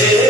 Hey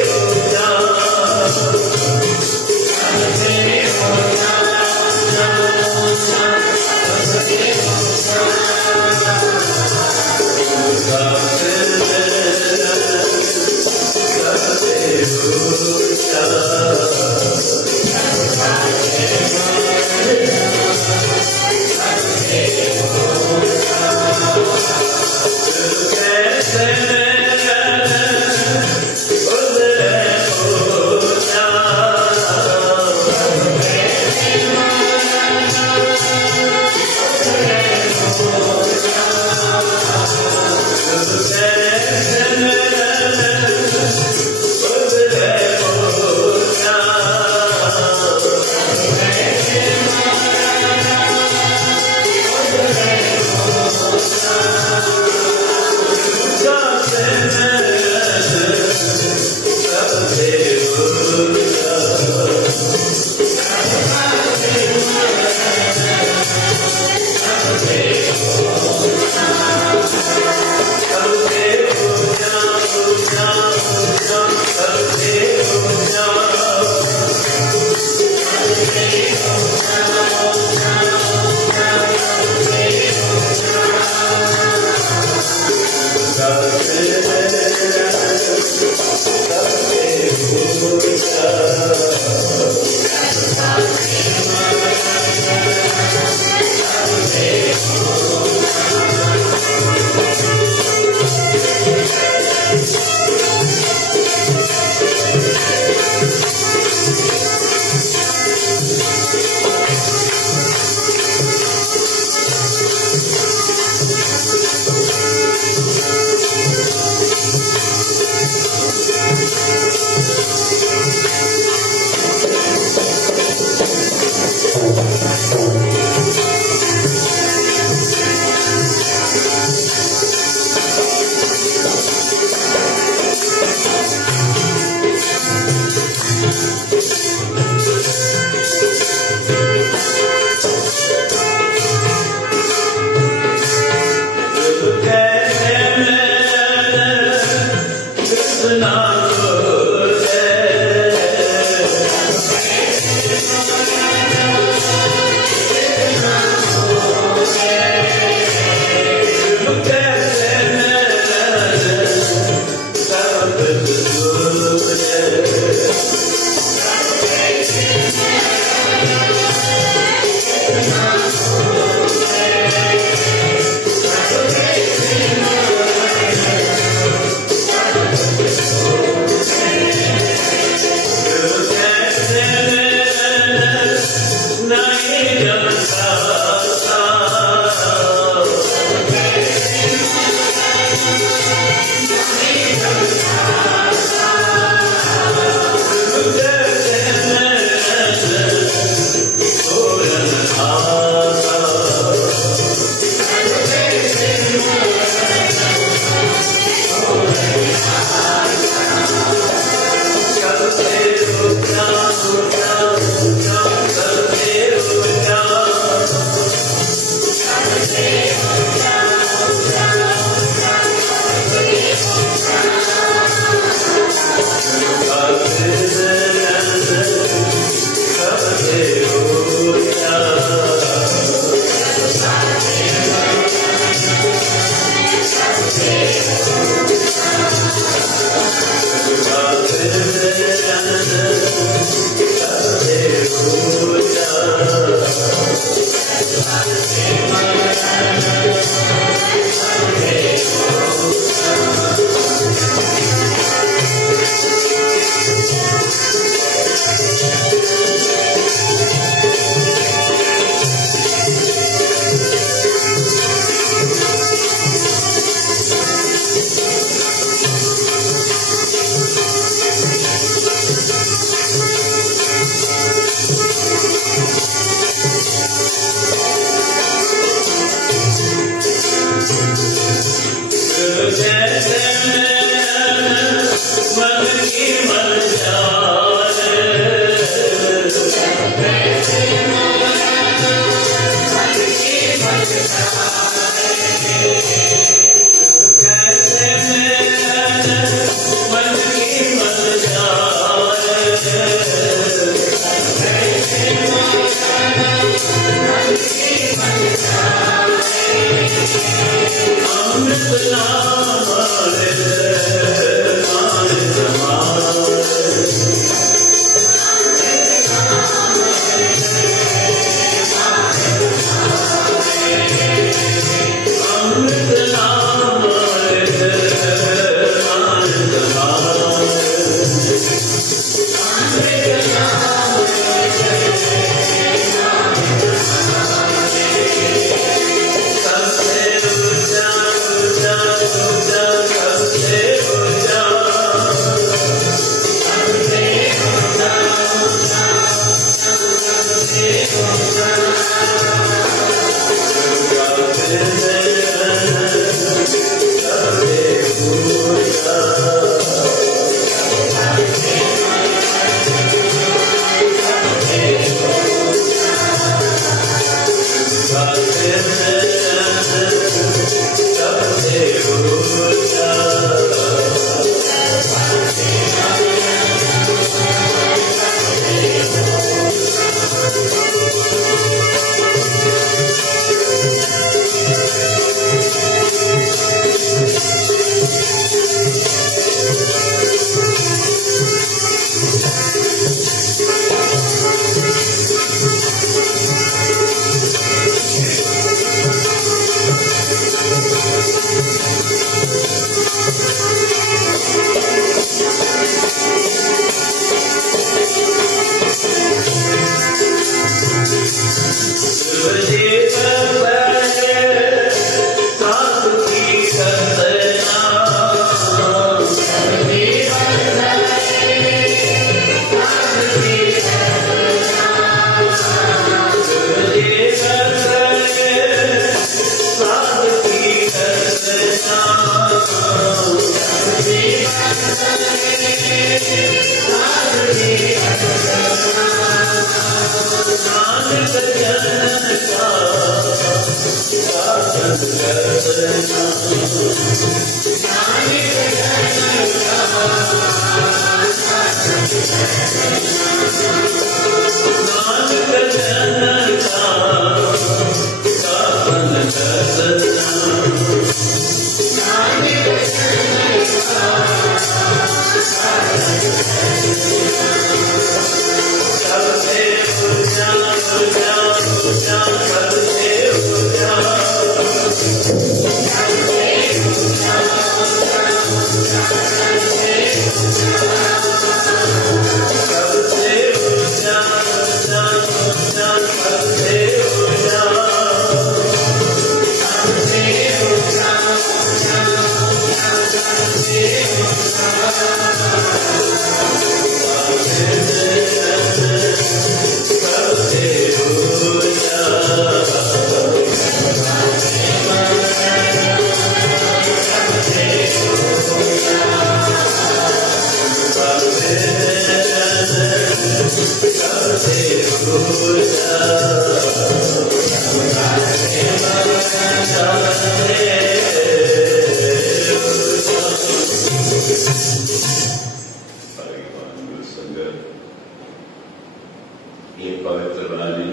ये पवित्र वाणी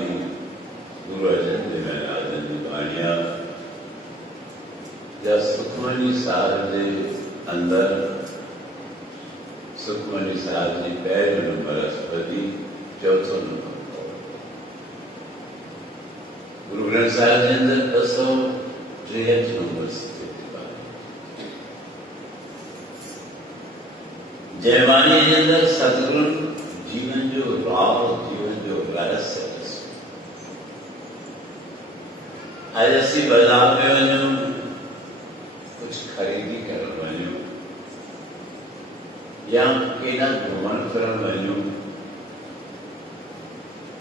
गुरु अर्जन देव महाराज ने बाणिया या सुखमनी साहब के अंदर सुखमनी साहब जी पहले नंबर अस्पति चौथो नंबर गुरु ग्रंथ साहब के अंदर 263 नंबर स्थित जयवाणी के अंदर सतगुरु जीवन जो राव जीवन जो रहस्य आज असी बाजार में वञूं कुछ खरीदी करण वञूं या केॾा घुमण फिरण वञूं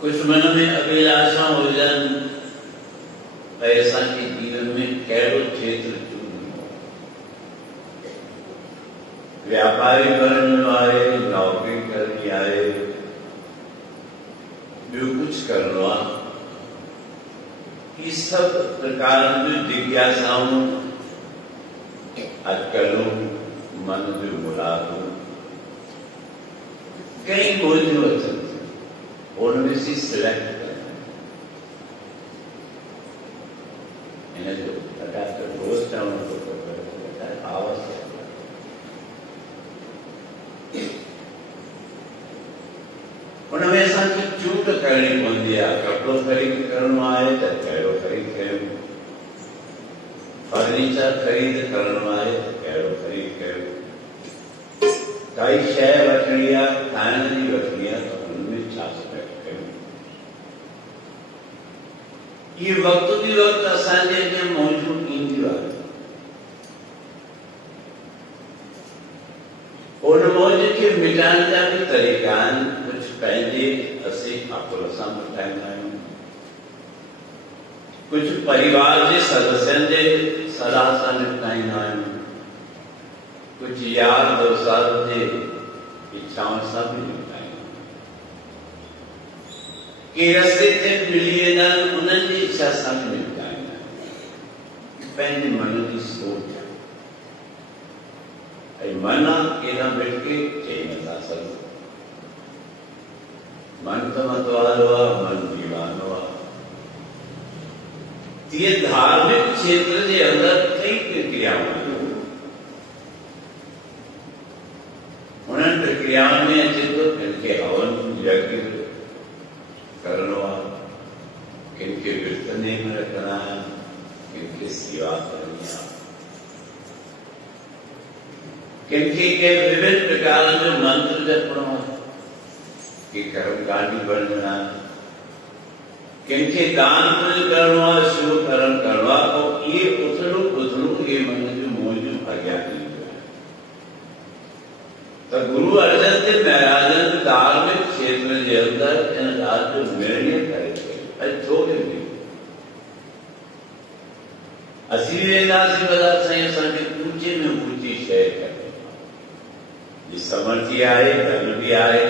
कुछ मन में अभिलाषा हुजनि ऐं असांजे जीवन में कहिड़ो क्षेत्र चूंडियो व्यापारी बनणो आहे नौकरी करणी आहे ॿियो कुछ करणो आहे ये सब प्रकार की जिज्ञासाओं अटकलों मन जो मुलाक़ो कई ॻोल्हियूं अचनि थियूं उनमें से सिलेक्ट करना इन जो फटाफट रोज़ चवणो थो पए आवश्यक उनमें असांखे चूक करणी पवंदी आहे कपिड़ो ख़रीद करणो आहे त कहिड़ो ख़रीद कयूं फर्नीचर ख़रीद करणो आहे त कहिड़ो ख़रीद कयूं काई शइ वठणी आहे खाइण जी वठणी आहे त हुनमें छा सिलेक्ट कयूं इहे वक़्तु बि वक़्तु असांजे अॻियां मौजूदु ईंदियूं आहिनि उन मौज खे मिटाइण जा बि तरीक़ा आहिनि कुछ पंहिंजे असीं अकुल सां मिटाईंदा आहियूं कुछ परिवार जे सदस्यनि जे सलाह सां निपटाईंदा आहियूं कुछ यार दोस्तार जे इच्छाउनि सां बि निपटाईंदा आहियूं के रस्ते ते मिली वेंदा आहिनि उन्हनि जी इच्छा सां बि निपटाईंदा आहियूं पंहिंजे मन जी सोच मन केना बैठ के चई नथा सघूं मन त मतवालो आहे मन दीवानो आहे तीअं धार्मिक क्षेत्र जे अंदर कई प्रक्रियाऊं आहिनि उन्हनि प्रक्रियाउनि में अचे थो किनखे हवन यज्ञ करणो आहे किनखे विर्त नेम रखणा आहिनि किनखे सेवा करणी आहे किनखे के विभिन्न प्रकार जो मंत्र जपणो आहे के कर्मकांडी बनणा किनखे दान पुण्य करणो आहे शुभ कर्म करणो आहे और ये उथड़ू बुथड़ू ये मन जो मौजू अॻियां ईंदो आहे त गुरु अर्जन देव महाराजन धार्मिक क्षेत्र जे अंदर इन ॻाल्हि जो निर्णय करे छॾियो ऐं थोरे में असीं वेंदासीं भला साईं असांखे ऊचे में ऊची शइ करे जी समर्थी आहे धन भी आहे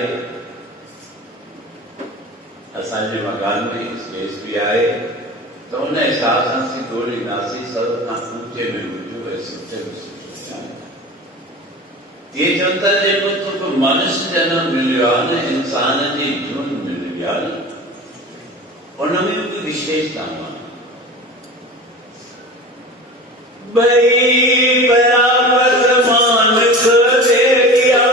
असांजे मकान में स्पेस भी आहे तो उन एहसास से थोड़ी नासी सब ना ऊंचे में ऊंचो ऐसे ये जनता जेको तो मनुष्य जन्म मिलियो आहे न इंसान जी जून मिली आहे उनमें कोई विशेषता आहे भई बराबर समान करे दिया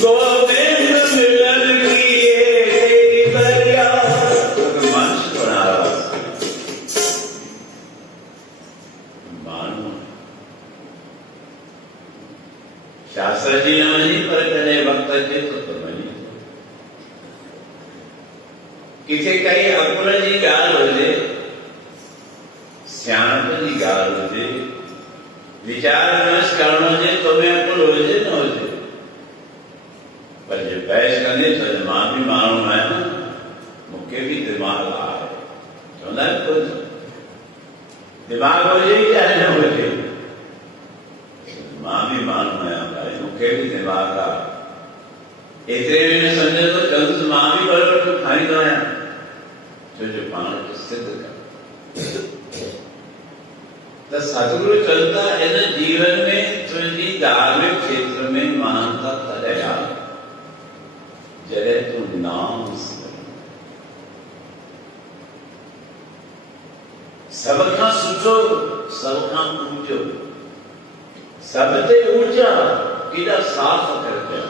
गोविंद मिलन किए तेरी बरिया मनुष्य बना रहा मानो शास्त्र जी न वञी पर कॾहिं वक़्त अचे थो त वञी किथे काई अकुल जी ॻाल्हि हुजे सियाणप जी ॻाल्हि हुजे वीचार विमर्श करणो हुजे तो में अकुल हुजे न हुजे पर जे बहस कंदे त मां बि माण्हू आहियां मूंखे बि दिमाग़ आहे चवंदा आहिनि कुझु दिमाग़ हुजे चाहे न हुजे मां बि माण्हू आहियां भाई मूंखे बि दिमाग़ आहे एतिरे में न सम्झे थो चवंदुसि मां बि बराबरि खाईंदो आहियां छो जो पाण खे सिद्ध कर त सतगुरु चवंदा इन जीवन में तुंहिंजी धार्मिक क्षेत्र में महानता तॾहिं आहे जॾहिं तूं नाम सभ खां सुठो सभ खां ऊंचो सब ते ऊंचा केॾा साफ़ अखर पिया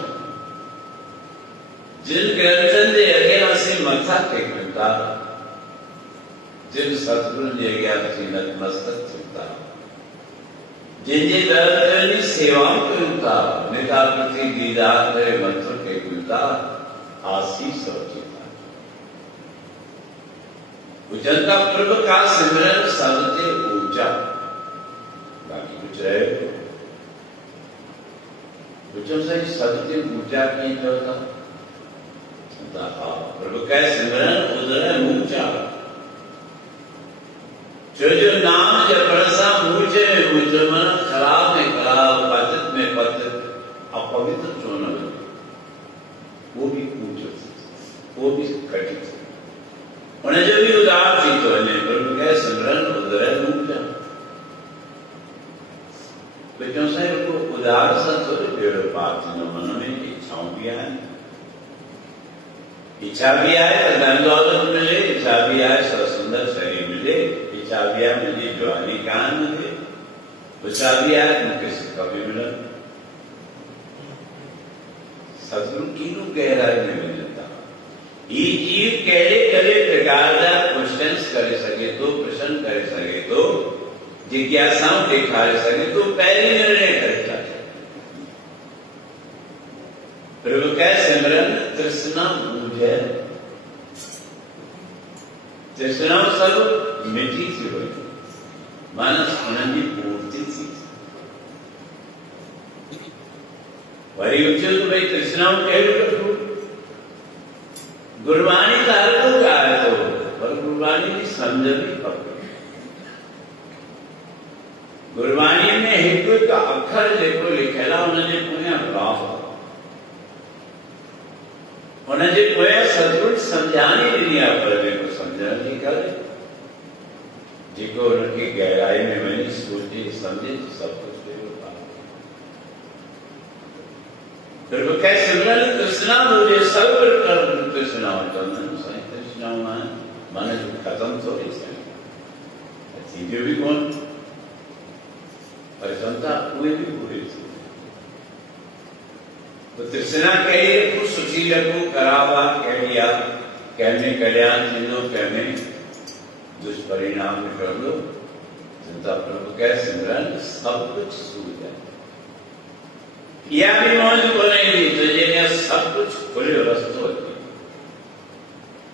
जिन ग्रंथनि जे अॻियां असीं मथा टेकूं था जिन सतगुरुनि जे अॻियां असीं नतमस्तक थियूं था जिनजे दर जी सेवाऊं कयूं था निता प्रति दीदार करे मथो टेकूं था आसीस वठी था जनता प्रभु का सिमरन सब ते ऊंचा बाक़ी कुछ रहे पूछो सही सत्य ऊंचा कीअं चओ था हा प्रभु का सिमरन उधर ऊंचा छो जो नाम जपण सां ऊंचे में ऊंचो माना ख़राब में ख़राब पतित में पतित अपवित्र छो न वञे वो भी ऊंचो वो भी घटि उनजो बि उदार थी थो वञे प्रभु का सिमरन उधर ऊंचा बच्चों से उदार सा थोड़े बेड़ो पार थींदो मन में इच्छाऊं भी आहिनि इच्छा भी आहे त धन दौलत मिले इच्छा भी आहे त सुंदर शरीर मिले इच्छा भी आहे मुंहिंजी जवानी कान मिले इच्छा भी आहे मूंखे सिक बि मिलनि सतगुरु कीनू गहराई में वञनि था ही जीव कहिड़े कहिड़े प्रकार जा क्वेश्चन्स करे सघे थो प्रश्न करे सघे थो जिज्ञासाऊं ॾेखारे सघे तो पहिरीं निर्णय करे सघे प्रभु का सिमरन तृष्णा बूझे तृष्णा सब मिठी थी वई मानस उन्हनि जी पूर्ति थी वरी उचियो त भई तृष्णाऊं कहिड़ियूं रखूं गुरबाणी त हर को ॻाल्हि थो पर गुरबाणी जी सम्झ बि खपे गुरबाणी में एक एक अखर जेको लिखियल आहे उनजे पोयां भाव उनजे पोयां सतगुरु सम्झाणी ॾिनी आहे पर जेको सम्झण जी करे जेको उनखे गहराई में वञी सोचे सम्झे सभु कुझु कहिड़ो प्रभु खे सिमरन तृष्णा हुजे सब तृष्णा चवंदा आहिनि साईं तृष्णाऊं आहिनि मन जो ख़तमु थोरी साईं थींदियूं बि कोन पर जनता उहे बि पूरी थी तो तृष्णा कहिड़ी रखूं सुठी रखूं ख़राब आहे कहिड़ी आहे कंहिंमें कल्याण थींदो कंहिंमें दुष्परिणाम निकिरंदो जनता प्रभु खे सिमरन सभु कुझु सूझ आहे इहा बि मौज कोन्हे ईंदी तुंहिंजे अॻियां सभु कुझु खुलियो रस्तो अचे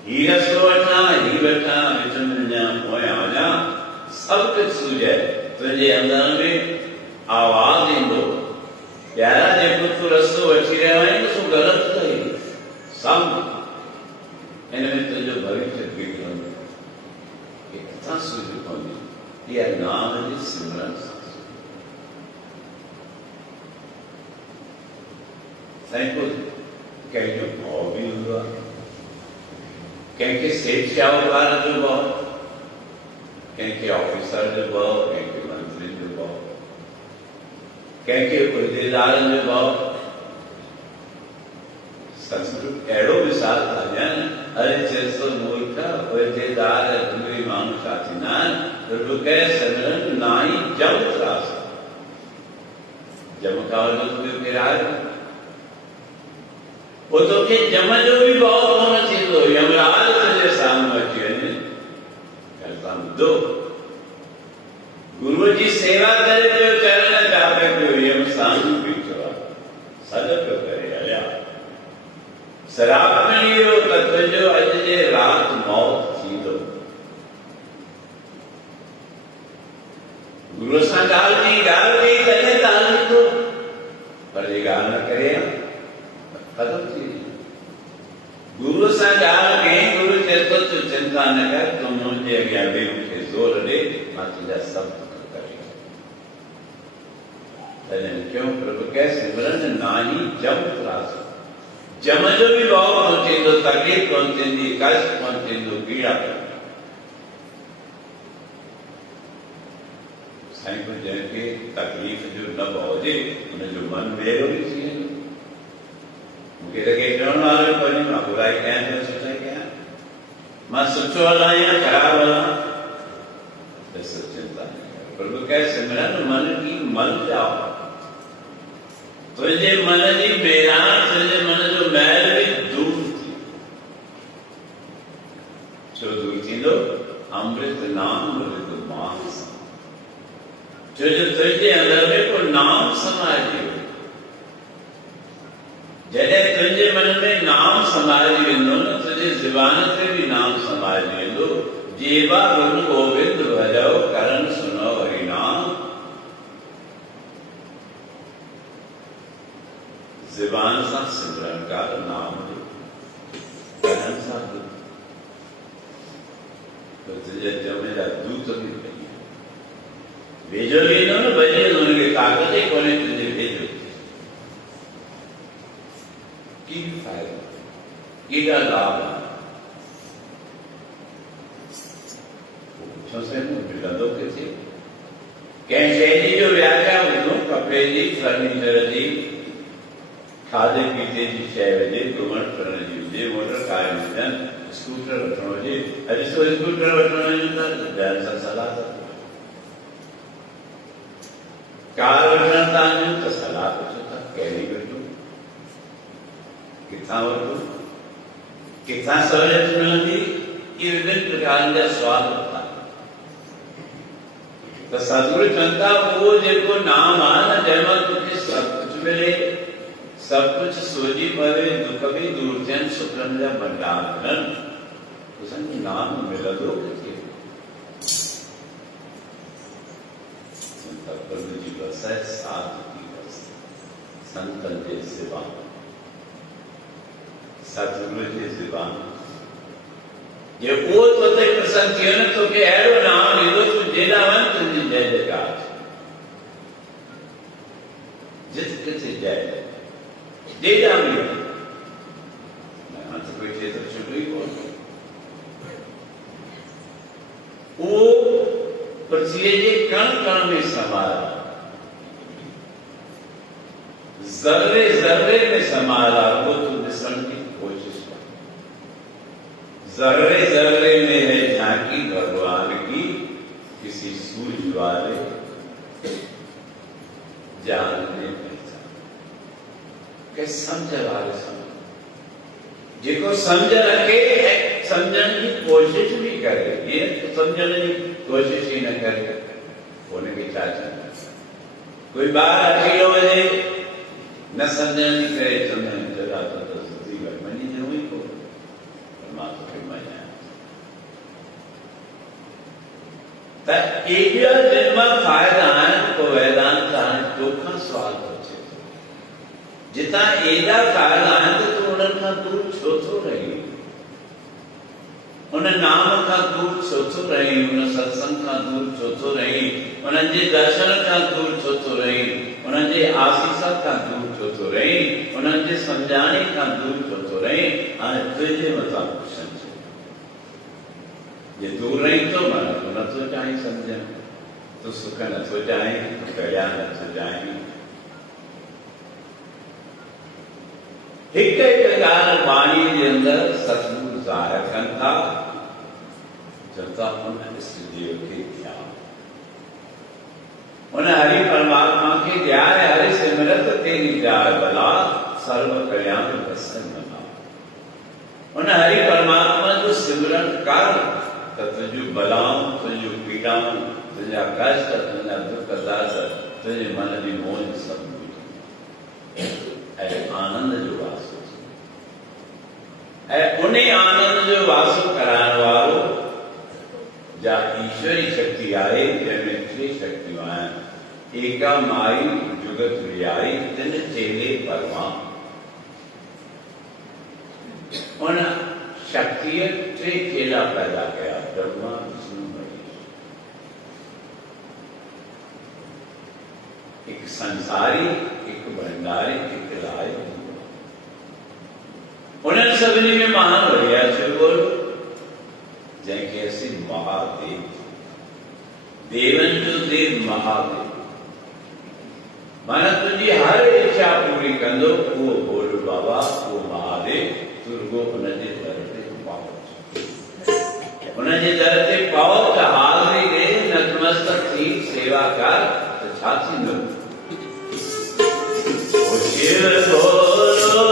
ही रस्तो वठां ही वठां विच में वञा पोयां वञा सभु कुझु सूझे तुंहिंजे अंदर में आवाज़ ईंदो प्यारा जेको तूं रस्तो वठी रहियो आहीं तूं ग़लति कई सम्झ हिन में तुंहिंजो भविष्य बिगड़ंदो किथां सूझ पवंदी इहा नाम जी सिमरन सां साईं को कंहिंजो भाव बि हूंदो आहे कंहिंखे सेठ शाहूकार जो भउ, कंहिंखे ऑफिसर जो भउ, कंहिंखे मंत्री जो भउ, कंहिंखे उहिदेदारनि जो भउ। संस्कृत अहिड़ो मिसाल था ॾियनि, अरे चेसो मूर्ख उहिदेदार दुई माण्हू छा थींदा आहिनि, रुॻे सिमरन नाई जम त्रास। जम खां वॾो तुंहिंजो केरु आहे? वो तोखे जम जो भी भउ कोन थींदो, यमराज तुंहिंजे साम्हूं अची वञे। तव्हां ॿुधो, गुरूअ जी सेवा करे पियो, चरण चापे पियो, यम साम्हूं बीठो आहे, सॾ पियो करे हलिया। शराब खणी वियो त तुंहिंजो अॼु जे राति मौत थींदो। गुरूअ सां ॻाल्हि कई तॾहिं त हली थो, पर हे ॻाल्हि न करे ख़तम थी। गुरू सां ॻाल्हि कई, गुरू चए थो तूं चिंता न कर, तूं मुंहिंजे अॻियां वेही मूंखे ज़ोर ॾे, मां तुंहिंजा सभु दुख करे। तॾहिं क्यों प्रभु कै सिमरन नाही जम त्रास। जम जो बि भउ कोन थींदो, तकलीफ़ कोन थींदी, कष्ट कोन थींदो, पीड़ा कोन। साईं को जंहिंखे तकलीफ़ जो न भउ हुजे, हुनजो मन वेरो बि थी वेंदो। मूंखे लॻे चवण वारो कोन्हे, मां बुराई कयां त सुठाई कयां, मां सुठो हलायां ख़राबु हलां, त चिंता न कर। प्रभु कै सिमरन मन की मल जाओ। तुंहिंजे मन जी बेरान, तुंहिंजे मन जो मैल बि दूर थी। छो दूर थींदो? अमृत नाम मृत मास। छो जो तुंहिंजे अंदर में को नाम समाइजी वियो। जॾहिं तुंहिंजे मन में नाम समाइजी वेंदो न, तुंहिंजे ज़ुबान ते बि नाम समाइजी वेंदो। जीवा गुण गोविंद भजो, करण सुनो हरि नाम। ज़ुबान सां सिमरन कर नाम जो, करण सां तो तुंहिंजे जमे जा दूत बि वेझो वेंदो न, भॼे हुनखे ताक़त ई कोन्हे तुंहिंजे वेझो। की फ़ाइदो, केॾा लाभ पुछो से मिलंदो किथे? कंहिं शइ जी जो व्याख्या ॿुधो, कपिड़े जी, फर्नीचर जी, खाधे पीते जी शइ हुजे, घुमण फिरण जी हुजे, मोटर कार हुजनि, स्कूटर वठिणो हुजे। अॼु ॾिसो स्कूटर वठण वञूं था त ॿियनि सां सलाह था, कार वठण था वञूं त सलाह पुछो था, कहिड़ी वठूं, किथां वठूं, किथां सहूलियत मिलंदी, इहे विभिन्न प्रकारनि जा सवाल था। त सतगुरु चवनि था उहो जेको नाम आहे न, जंहिंमां तोखे सभु कुझु मिले, सभु कुझु सोझी पवे, दुख बि दूर थियनि, सुखनि जा भंडार मिलनि, तुंहिंजो नाम मिलंदो किथे? प्रभु जी बस है, साधु की बस, संतन जे ज़ुबान, सतगुरु जे ज़ुबान। जे उहो तो ते प्रसन्न थियो न, तोखे अहिड़ो नाम ॾींदो, तूं जेॾा वञ तुंहिंजी जय जयकार जित किथे जय, जेॾा बि हाणे त कोई क्षेत्र छुटो ई कोन। उहो पृथ्वीअ जे कण कण में समाया, ज़र्रे ज़र्रे में समाया, वो तूं ॾिसण जी कोशिश कर। ज़र्रे ज़र्रे में है झांकी भगवान की, किसी सूझ वाले जानने पहचान के समझ वाले समझ, जेको समझ रखे, समझण जी कोशिश भी करे, ये समझण जी कोशिश ही न करे, उनखे छा चवंदा? कोई ॿार अकेलो वञे, न समझण जी करे चवंदा आहिनि जॻह त सुठी ॻाल्हि, मञी ॾिनो ई कोन, मां तोखे मञां। त एॾा जिन मां फ़ाइदा आहिनि, पोइ वेदांत हाणे तोखां सुवाल थो अचे, जितां एॾा फ़ाइदा आहिनि त तूं उन्हनि खां दूर छो थो रही? उन नाम खां दूर छो थो रही? उन सत्संग खां दूर छो थो रही? उन्हनि जे दर्शन खां दूर छो थो रही? उन्हनि जे आसीस खां दूर छो थो रही? उन्हनि जे सम्झाणे खां दूर छो थो रही? हाणे तुंहिंजे मथां पुछनि जे दूर रही तो मन तो न तो चाहे समझ तो सुख न तो जाए तो कड़िया न तो जाए एक ॻाल्हि वाणी जे अंदर सतगुरु ज़ाहिर कनि था जनता उन इष्टदेव के ध्यान उन हरि परमात्मा के ध्यान हरि सिमरत तेरी जाय बला सर्व कल्याण प्रसन्न बना उन हरि परमात्मा जो सिमरन कर तो तुझो बलाओं तुझो पीड़ाओं तुझा कष्ट तुझा दुख दर्द तुझे मन की मोह सब ऐं आनंद जो वासो ऐं उन आनंद जो वासो कराइण वारो जा ईश्वरी शक्ति आहे जंहिंमें टे शक्तियूं आहिनि एका माई जुगत वियाई तिन चेले परमा उन शक्तिअ टे चेला पैदा कया ब्रह्मा विष्णु महेश एक संसारी एक भंडारी एक लाय उन्हनि सभिनी में महान वरिया छो जंहिंखे असीं महादेव देवन जो देव महादेव माना तुझी हर इच्छा पूरी कंदो उहो भोले बाबा उहो महादेव तुरगो उनजे दर ते पाओ उनजे दर ते पाओ त हाज़िरी ॾे नतमस्तक थी सेवा कर त छा थींदो शिव बोलो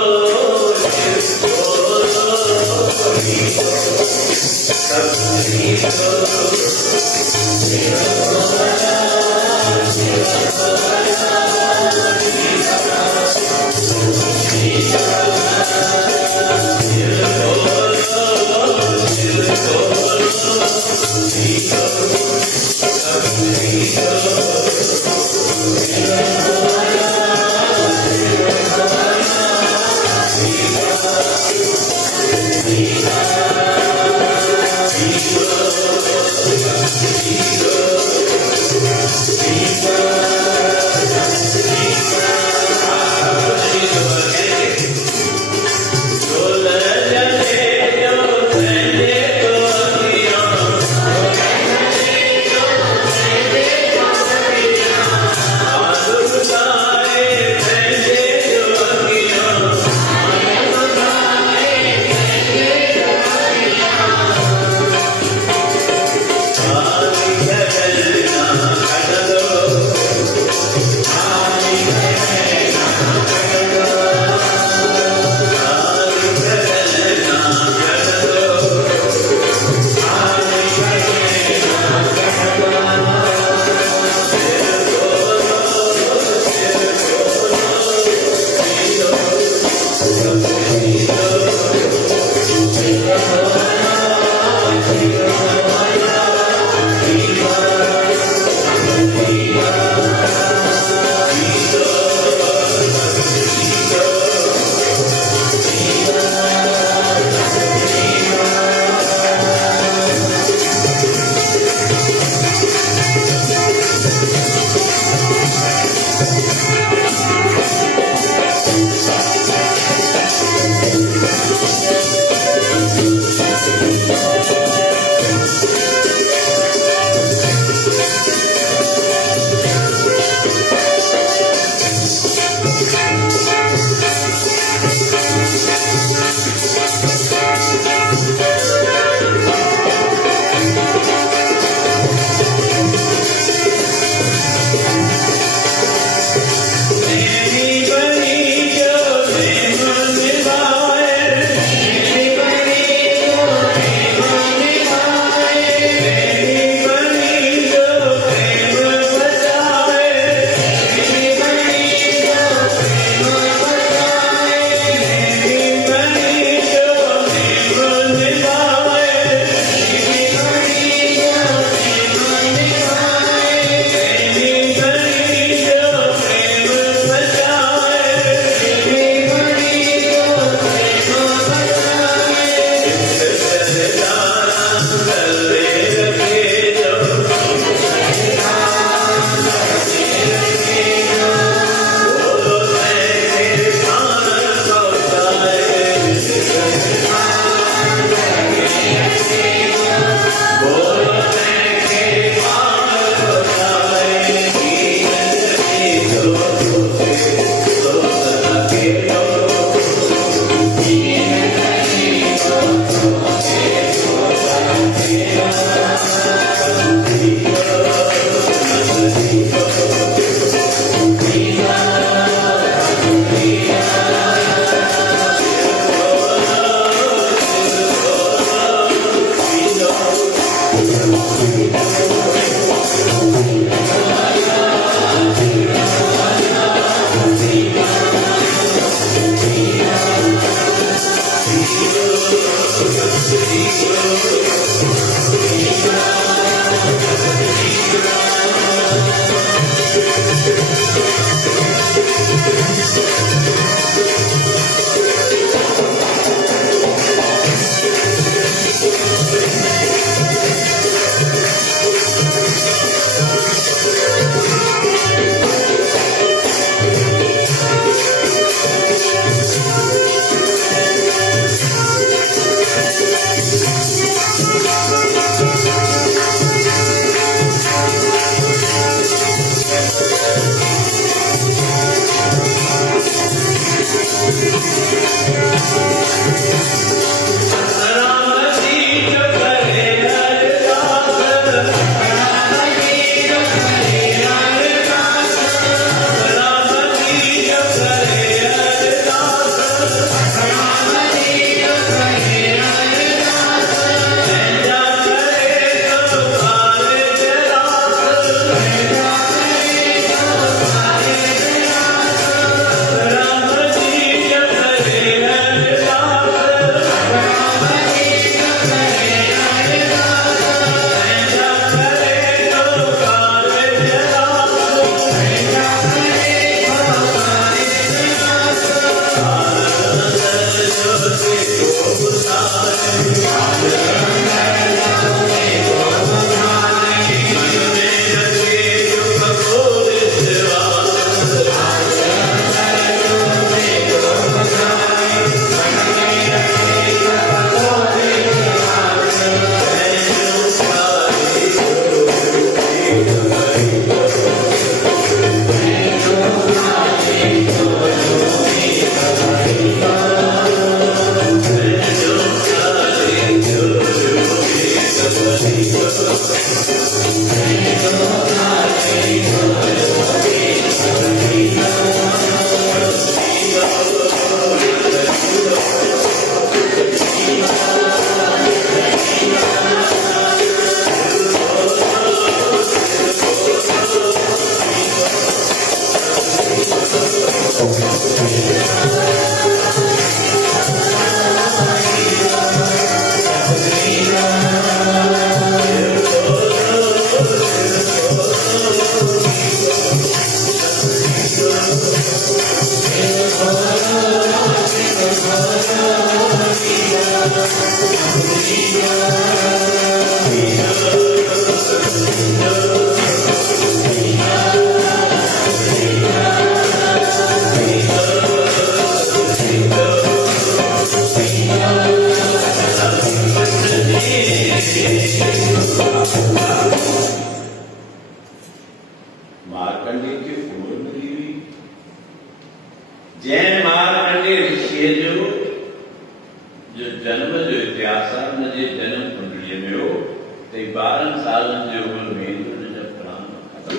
ते 12 सालनि जी उमिरि में हुन जा प्राण खत्म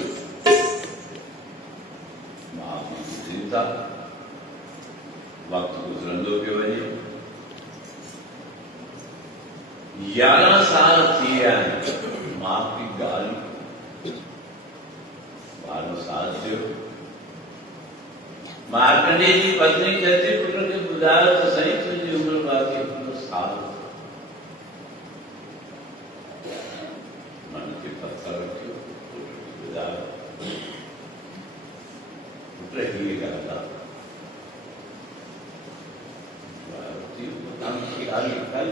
मां पीउ गुज़रनि था वक़्तु गुज़रंदो पियो वञे 11 साल थी विया आहिनि मां पीउ ॻाल्हि 12 साल थियो मार्कंडे जी पत्नी चए पुट खे ॿुधायो त साईं तुंहिंजी उमिरि बाक़ी हिकिड़ो साल मन खे पथर रखियो ॿुधायो पुट हीअ ॻाल्हि आहे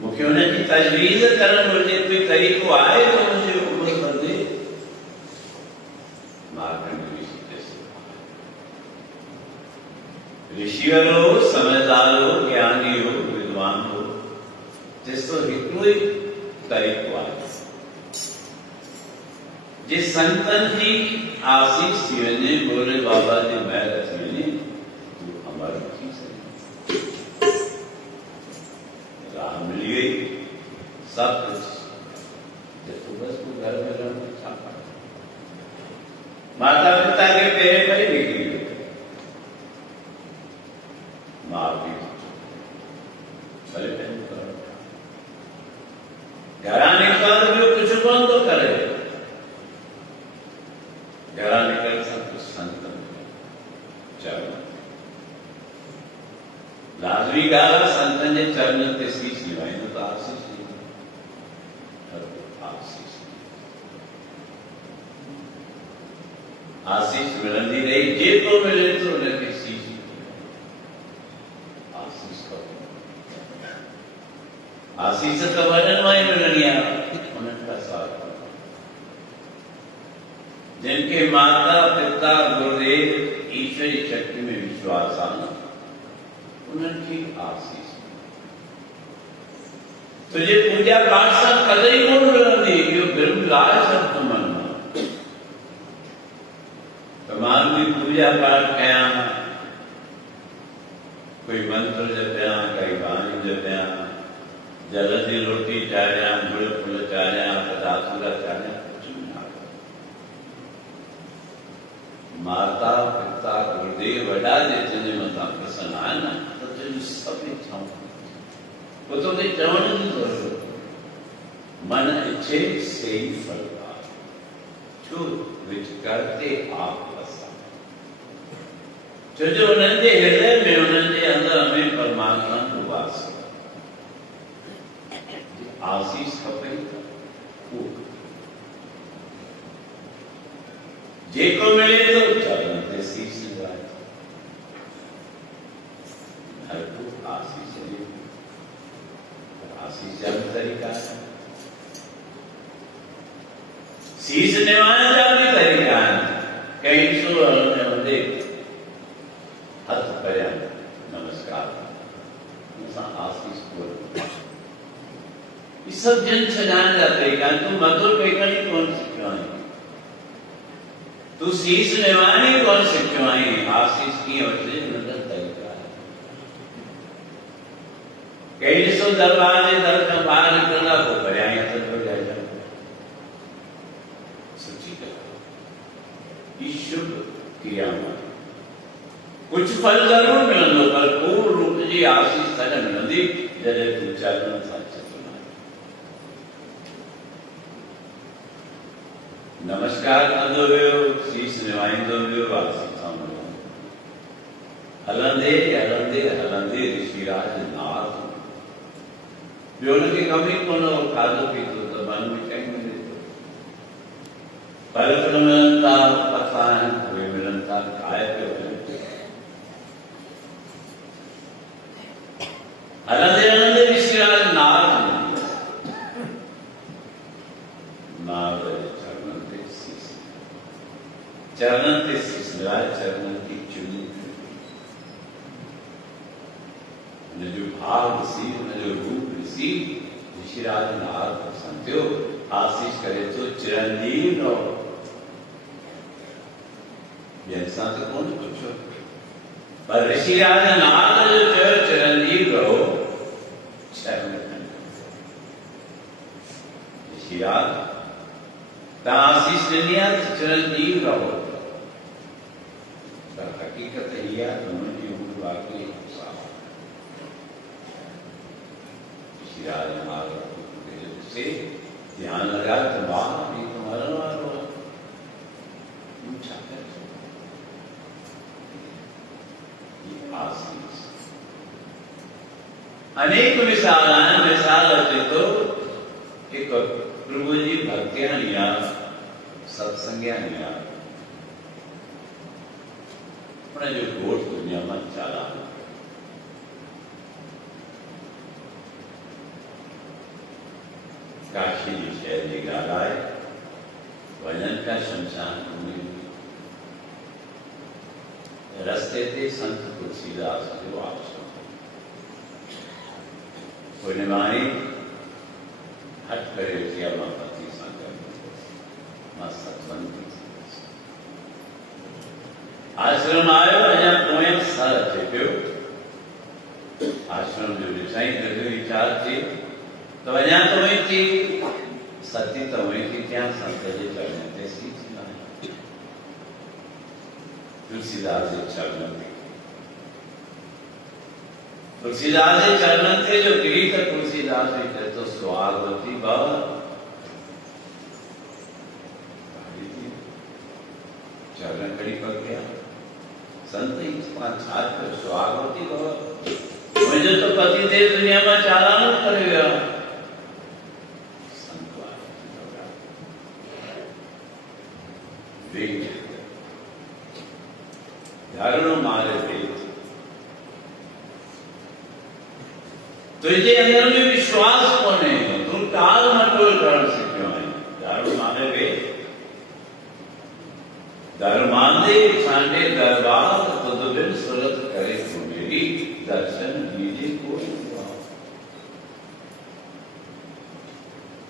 मूंखे हुनजी तजवीज़ करणु घुरिजे कोई तरीक़ो आहे त हुनजी उमिरि बदिले ऋषि हो समझदार हो ज्ञानी हो विद्वान हो जिसको हिकिड़ो ई तरीक़ो आहे जे संतन जी आसीस थी वञे भोले बाबा जी महर थी वञे तूं अमर थी सघे राह मिली गई सब कुछ जेको बस तूं घर में रहणु छा माता पिता के पेरे परे निकिरी वियो मां पीउ भले पंहिंजो करणु घरां निकिता त ॿियो कुझु कोन थो करे घरां निकिरण सां कुझु संत चरण लाज़मी ॻाल्हि आहे संतनि जे चरणनि ते शीश निभाईंदो त आसीस आसीस मिलंदी रही जेको मिले थो हुनखे शीश आसीस त वॾनि मां ई मिलणी आहे उन्हनि खां सवाइ जिनके माता पिता गुरुदेव ईश्वरी शक्ति में विश्वास आहे उन्हनि खे आसीस तुंहिंजे पूजा पाठ सां कॾहिं कोन मिलंदी इहो बिल्कुलु शब्द मन तमाम भी पूजा पाठ कयां कोई मंत्र जपियां कई बाणी जपियां जल जी रोटी चाढ़ियां गुड़ फुल चाढ़ियां पदासूरा चाढ़ियां कुछ न माता पिता गुरुदेव वॾा जे तुंहिंजे मथां प्रसन्न आहिनि त तुंहिंजी सभु इच्छाऊं पोइ तोखे चवण जी ज़रूरत मन इच्छे से ही फल छो विच करते आप छो जो उन्हनि जे हृदय में उन्हनि जे अंदर में परमात्मा जो वास आसीस खपे जेको मिले तो चरण ते शीश निभाए हर को आसीस दे आसीस जा तरीका है शीश निभाने जा भी तरीका है कई सो वंदे हथ पर्या नमस्कार आसीस को ये सब जन छजाने जा तरीका तू मधुर पेकणी कौन सिखियो आहे तू शीश निभानी कौन सिखियो आहे आसीस कीअं वठिजे हुन जा तरीका आहे कई ॾिसो दरबार जे दर खां ॿाहिरि निकिरंदा पोइ परियां ई हथ जोड़िया सुठी ॻाल्हि ई शुभ क्रिया कुछ फल जरूर मिलंदो पर पूर्ण रूप जी आसीस तॾहिं मिलंदी जॾहिं तूं चरणनि सां चतुर नमस्कार कंदो वियो शीश निभाईंदो वियो आसीस सां हलंदे हलंदे हलंदे ऋषिराज नाथ ॿियो हुनखे कम ई कोन हो खाधो पीतो त मन में कंहिं मिले थो फल फल मिलनि था पता आहिनि उहे मिलनि था खाए पियो हलंदे हलंदे ऋषिराज नारद चरणन ते शीश निभाए चरणन की चुनी जो भाव ॾिसी हुनजो रूप ॾिसी ऋषिराज नारद प्रसन्न थियो आसीस करे तो चिरंजीव रहो ॿियनि सां त कोन पुछो पर ऋषिराज नारद जो चयो चिरंजीव रहो 6 महीना तुलसीदास आशीष ने लिया तो चिरंजीव रहो। हकीकत ही है दोनों की उम्र वाकई से ध्यान लगा तो बाप ये तुम्हारा वाला आशीष अनेक मिसाल तो एक प्रभु जी भक्तियां लिया सत्संग्या लिया जो गोठ दुनिया में चला काशी शहर निकाल आए भजन का शमशान भूमि रस्ते थे संत तुलसीदास जो आश्रम पूर्णिमाई हट करे किया पति संग सतवंती आश्रम आयो अञा पोएं साल थिए पियो आश्रम जो ॾिसाई गॾु वीचार थी तो अञा तो वही थी सती तो वही थी क्या संत जे चरण ते सीधी आहे तुलसीदास जे चरण ते तुलसीदास जे चरण ते जो गिरी त तुलसीदास ने कहे तो स्वागवती बाबा चरण खड़ी कर गया संत ही छात्र स्वागवती बाबा मुझे तो पति देव दुनिया में चालान करेगा धारणो मारे वेद तुझे अंदर में विश्वास कोने तुम टाल मटोल कर सीखो है धारणो मारे वेद धर्मांधे छांडे दरबार खुद बिन सुरत करे तो मेरी दर्शन दीजिए कोई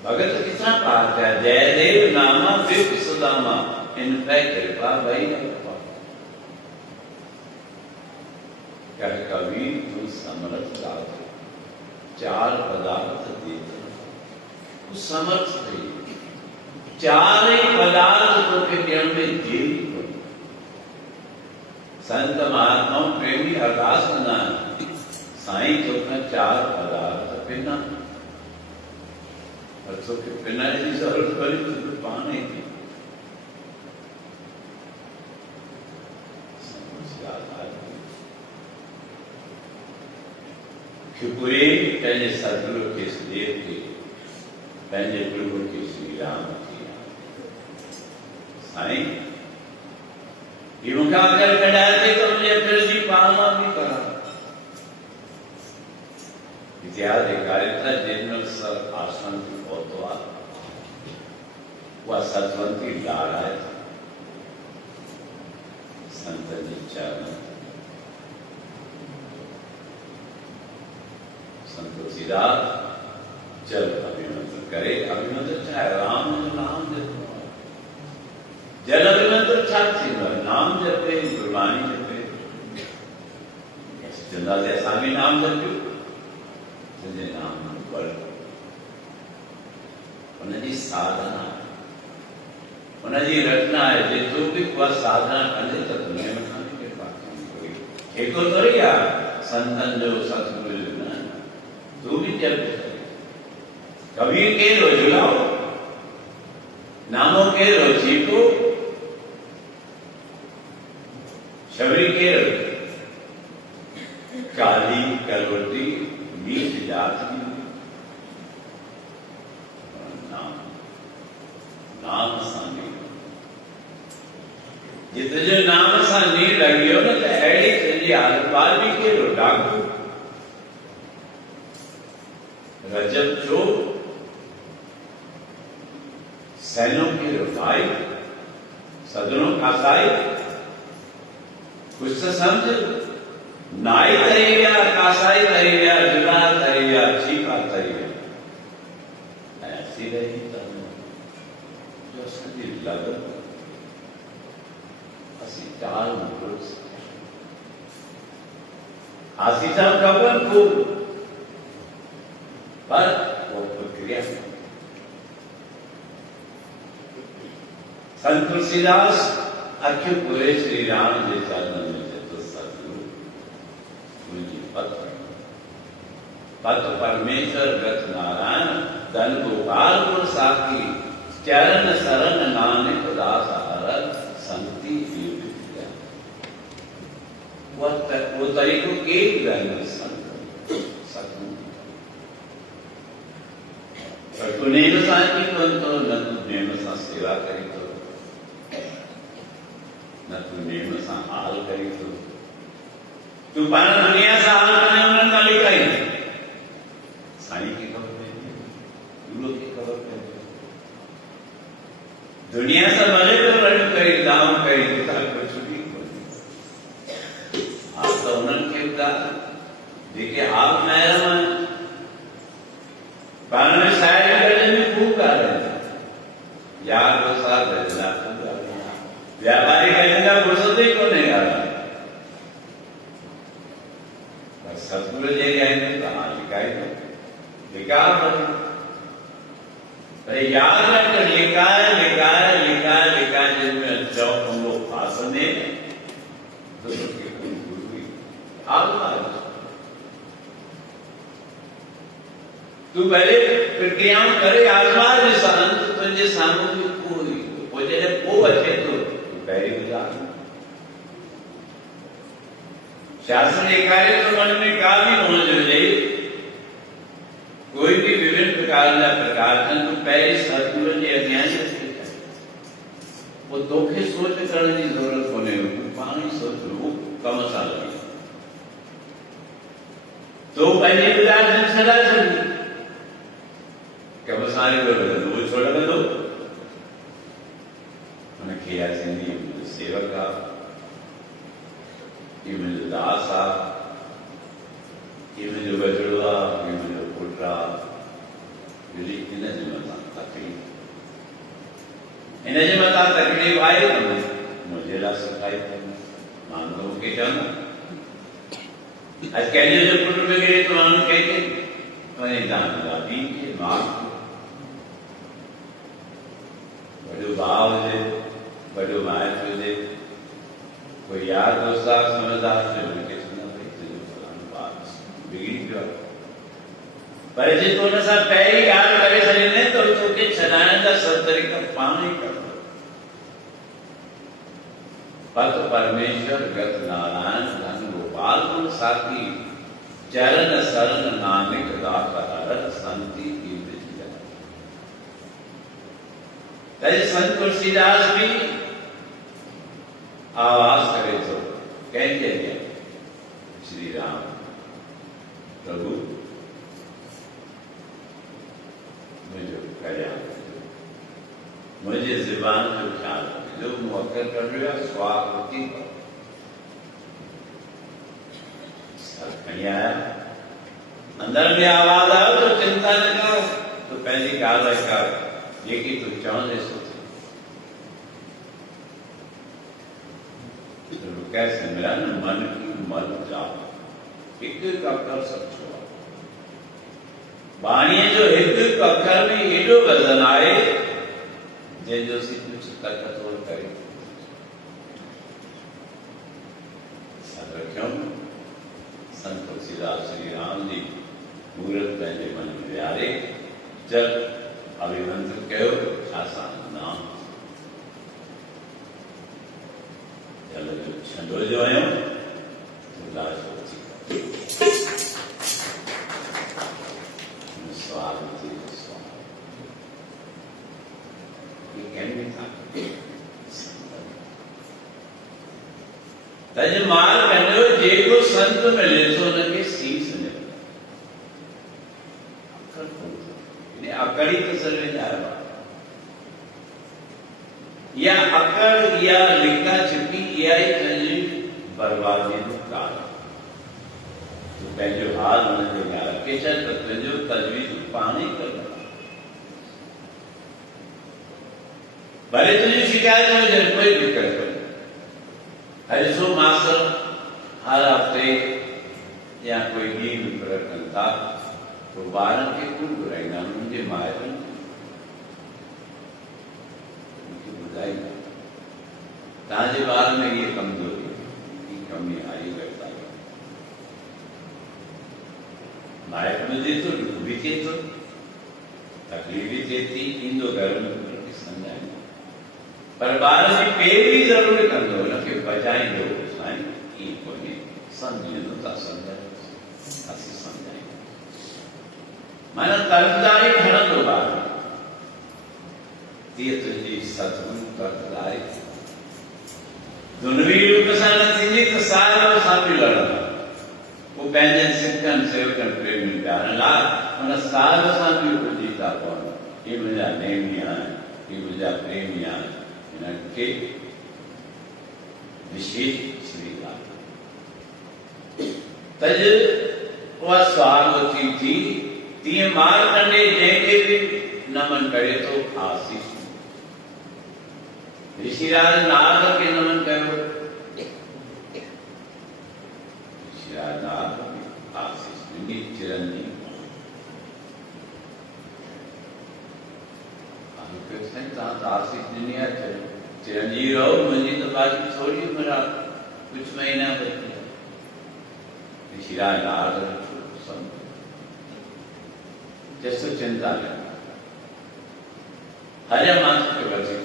भगत कितना पाठ है जयदेव नामा विप सुदामा इन पे कृपा भई कह कवि तू समर्थ दाता चार पदार्थ देता तू समर्थ थे चार ही पदार्थ तो के ज्ञान में दे संत महात्माओं प्रेमी अरदास ना साईं तो का चार पदार्थ पिना और तो के पिना की जरूरत पड़ी तो पाने की पूरे पहले सदगुरु के देव के पहले प्रभु के श्री राम की साईं ये मुखा कर कटाते तो मुझे फिर भी पालना भी करा इतिहास कार्यता जिनमें सर आश्रम की बहुत वह सतवंती ला रहा है संत जी चरण तुलसीदास चल अभिमंत्रण करे अभिमंत्रण चाहे राम नाम जपो जल अभिमंत्रण छाती नाम जपे गुरबाणी जपे चंदा से स्वामी नाम जपो तुझे नाम बल उनकी साधना उनकी रचना है जे तू भी वह साधना करे तो दुनिया में खाने के पास एक तो रिया संतन जो सतगुरु तू भी चल कबीर के रोजुलाओ नामों के रोजी को शबरी के काली कलवती मीठ जात नाम नाम सानी जितने जो नाम सानी लगी हो ना तो ऐडी तेरी आलपाल भी के रो डाकू रजब जो सैनों की रुकाई सदनों का साई कुछ तो समझ नाई तरीया कासाई तरीया जुदा तरीया छीपा तरीया ऐसी रही जो सदी लगत असी चाल मुकुट आशीषा कबन को पर वो प्रक्रिया संत तुलसीदास अखिल पूरे श्री राम जे चरणन में तो सतगुरु मुझी पत पत परमेश्वर गत नारायण धन गोपाल गुण साखी चरण शरण नानक दास हर संति विद्या। वो तरीको एक रहना संत सतगुरु पर तू नेम साची तो न तू नेम सा सेवा करी तो न तू नेम सा हाल करी तो तू पान दुनिया सा हाल करने उन्हें न लिखाई साई की खबर नहीं गुरु की खबर नहीं दुनिया से भले तो रण करी दाम करी तो कुछ भी आप तो उन्हें के उदार देखिए आप मेरा मन पान में शायद करने में खूब कर रहे हैं यार तो साथ है व्यापारी कहने फुर्सत ही को नहीं आ रहा सतगुरु जी कहेंगे कहाँ लिखाई तो लिखा अरे याद रखकर लिखा है लिखा है लिखा है लिखा है जिसमें जब हम लोग भाषण दे तो तू पहले प्रक्रियाओं करे आजमा जैसा अंत तुझे सामूहिक कोई वो जैसे वो अच्छे तो पहली उदाहरण शास्त्र ने कार्य तो मन में काफी होना चाहिए कोई भी विभिन्न प्रकार का प्रकार तो पहले सतगुरु ने अज्ञान वो धोखे सोच करने की जरूरत होने पानी सोच लो कम सा लगे तो पहले उदाहरण सदा सुनी कब सारे वो छोड़ दो मैंने किया सिंधी सेवक ये मुझे दासा ये मुझे बजड़वा ये मुझे पुटरा ये इन जमता तकलीफ इन जमता तकलीफ आई मुझे ला सकाई मान लो के जाना आज कहने जो पुट में गए तो मान कहते मैंने दान दादी के माँ बड़ो भाव है बड़ो महत्व दे कोई यार दोस्तार समझदार से उनके सुना देखते जो फलान बात बिगड़ी गया परिचित होने से पहले याद करे शरीर ने तो उसके छनाने का सब तरीका पानी कर दो पत परमेश्वर गत नारायण धन गोपाल गुण साथी चरण शरण नानक दास संति की विद्या। संत तुलसीदास भी आवाज करे तो कहते हैं श्री राम प्रभु मुझे कल्याण मुझे जुबान जो ख्याल जो मुअक्कर कर रहे हो स्वाकृति पर आया अंदर में आवाज आओ तो चिंता न करो तो पहली कार्य कर ये कि तू चाहे सोच कैसे मेरा मन की मल जाओ एक अक्षर सचो वाणी जो एक अक्षर में एडो वजन आए जे जो सी कुछ कठोर करे सब क्यों संत तुलसीदास श्री राम जी मूर्त पहले मन में प्यारे जब अभिमंत्रित कहो आसान नाम छंदो जो आयो उल्लास होती स्वागत ये कहने था तज मार कहने जे को संत मिले सो न के शीश ने अकड़ी तो सर में जा रहा या अकड़ या लिखा छिपी या बर्बादी काल तो पहले हाल होने देगा केचर तत्व जो तजवीज पानी कर भले तुझे शिकायत हो जाए कोई दिक्कत नहीं हर सो मास्टर हर हफ्ते या कोई गीत प्रकटन था तो बारह के कुल रहेगा मुझे माए उनकी बुझाई ताजे बाल में ये कमजोरी की कमी आई बैठता है नायक में दे तो भी थे तो तकलीफी थी इंदो घर में समझाए पर बाल जी पेर भी जरूर कंदो न के बजाई दो साईं ई कोने समझे तो ता समझाए असि समझाए माना तरफदारी खणंदो बाल तीअ तुंहिंजी सतगुरु तरफदारी दुनवी रूप सां न थींदी त साहिब सां बि लड़ंदा वो पंहिंजनि सिकनि सेवकनि प्रेमी प्यारनि लाइ हुन साहिब सां बि उलझी था पवनि ही मुंहिंजा नेमी आहिनि ही मुंहिंजा प्रेमी आहिनि हिननि खे विशेष श्री तज उहा स्वागती थी तीअं मारकंडे जंहिंखे बि नमन करे थो आशीष ऋषिराज नारद खे नमन कयो ऋषिराज नारद आशीष ॾिनी चिरंजीव साईं तव्हां त आशीष ॾिनी आहे चिरंजीव रहो मुंहिंजी त बाक़ी थोरी उमिरि आहे कुझु महीना बची ऋषिराज नारद जैसो चिंता न हर मानस के बचे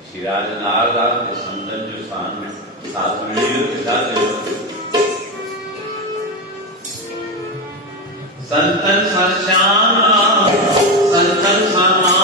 ऋषिराज नारद के संतन जो स्थान में साथ मिलियो के साथ संतन साश्याम संतन सामान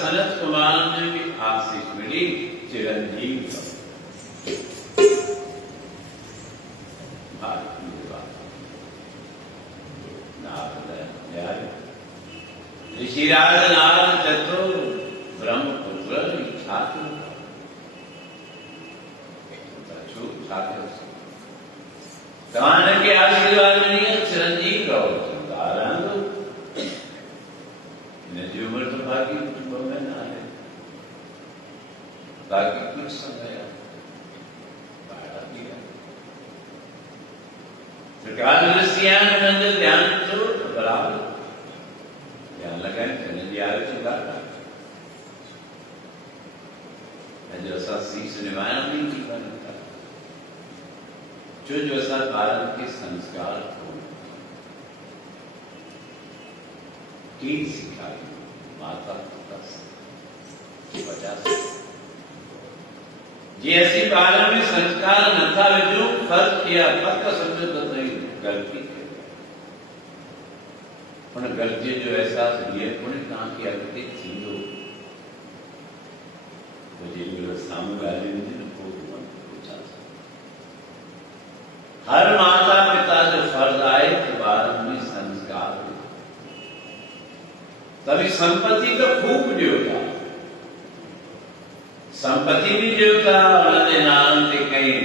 सनत कुमार ने भी आशीष मिली चिरंजीव ऋषिराज नारद चतुर ब्रह्मपुत्र छात्र छात्र के आशीर्वाद में चिरंजीव रहो जी उम्र तो बाकी कुछ में ना है, बाकी कुछ समय सरकार मंदिर ध्यान तो बराबर ध्यान लगाए जी आगे चुका जैसा शीश निभाया नहीं जीवन का जो जैसा भारत के संस्कार को की सिखाई माता पिता से 50 जी ऐसी बात में संस्कार न था जो फर्ज किया पक्का समझो तो नहीं गलती उन गलती जो एहसास लिए उन्हें कहा कि अगते थींदो मुझे मेरे सामने वाले ने पूछा हर माता पिता जो फर्ज आए तो बारह में संस्कार तभी संपत्ति का खूब देवता संपत्ति भी देवता नाम से कहीं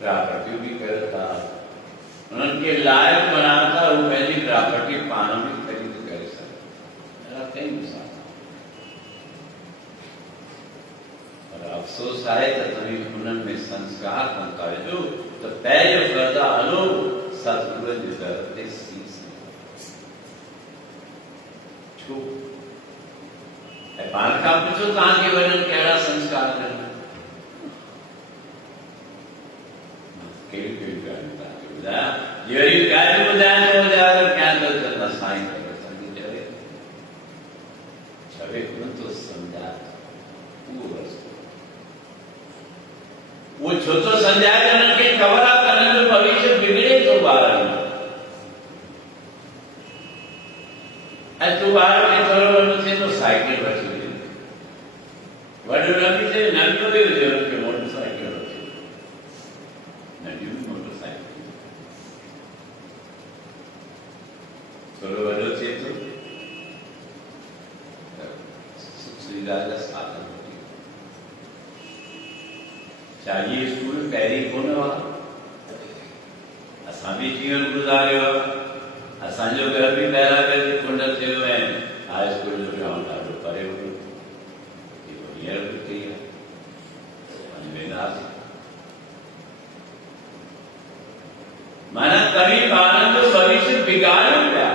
प्रॉपर्टी भी करता उनके लायक बनाता वो पहली प्रॉपर्टी पाना भी खरीद कर सकता कहीं मिसाल और अफसोस आए तो तभी उनमें संस्कार बनता है जो तो पहले फर्जा अलो सतगुरु करते शीश बालका पूछो कहां के वजन केड़ा संस्कार करना ये कार्य बुधाए हो जाए क्या तो चलना साईं कर संगी चले छवे तो समझा वो छोटो संध्या करने के खबर करने तो भविष्य बिगड़े तो बारह तू बाहर के थोड़ा से तो साइकिल बची वडू नबी से नबी भी जीवन के मोटरसाइकिल बची नबी भी मोटरसाइकिल थोड़ा वडू से तो सुविधा का साधन होती चाहिए स्कूल पहली होने वाला असा भी जीवन गुजारे असांजो घर भी पहला कर कुंडल थियो है हाई स्कूल जो ग्राउंड ॾाढो परे हुयो हींअर बि थी वञी वेंदासीं माना तव्हीं ॿारनि जो भविष्य बिगाड़ियो पिया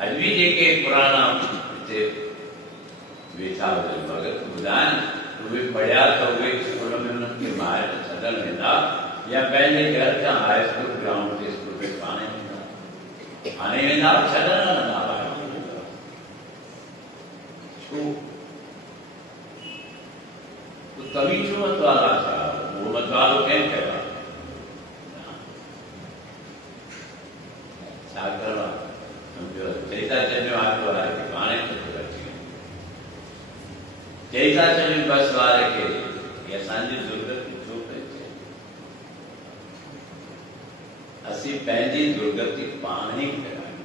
अॼु बि जेके पुराणा हिते वेठा हुजनि भगत ॿुधाइनि उहे पढ़िया त उहे स्कूल में उन्हनि खे ॿाहिरि छॾणु वेंदा या पहले घर का हाई स्कूल ग्राउंड के स्कूल पे पाने में ना छड़ना ना तो तभी जो मत वाला था वो मत वालों क्या कहवा सागरवा हम जो चैता चलो आपको वाला के पाने तो रखी चैता चलो बस वाले के या सांझी जरूरत असी पहली दुर्गति पानी कराई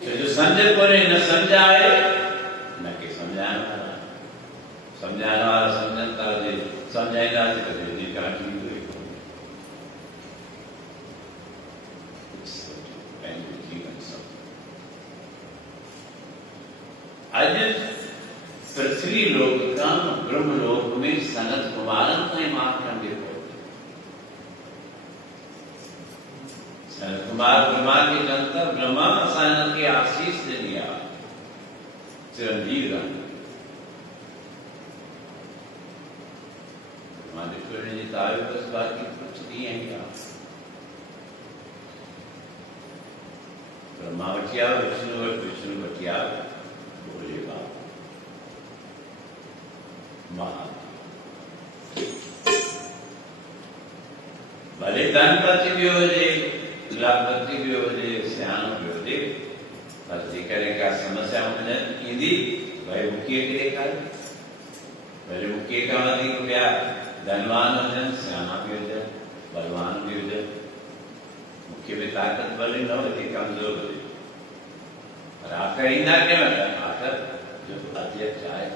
तो जो समझ को न समझाए न कि समझाना वाला समझता है समझाएगा जी काटी हुई जीवन सब आज पृथ्वी लोक का ब्रह्म लोक में सनत कुमारन ने माखन देखो कुमार ब्रह्मा की जनता ब्रह्मा असानत के आशीष से लिया चिरंजीव माधेश्वर जी तारे बस बाकी कुछ नहीं है क्या ब्रह्मा बचिया विष्णु बचिया बोले बाप महा भले धनपति भी हो जाए लाभपति भी हो जाए सियान भी हो जाए बस करे का समस्या ईंदी भाई मुखिए के देखा पहले मुखिए का वधीक रुपया धनवान हुजनि सियाना भी हुजनि बलवान भी हुजनि मुख्य में ताकत वाली न होती, कमजोर होती। और आकर ही ना क्या मतलब आकर जो अध्यक्ष आए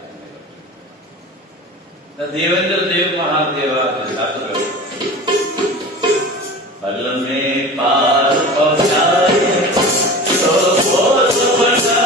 तो देवेंद्र देव महादेवा पल में पार पहुंचाए तो बहुत बनाए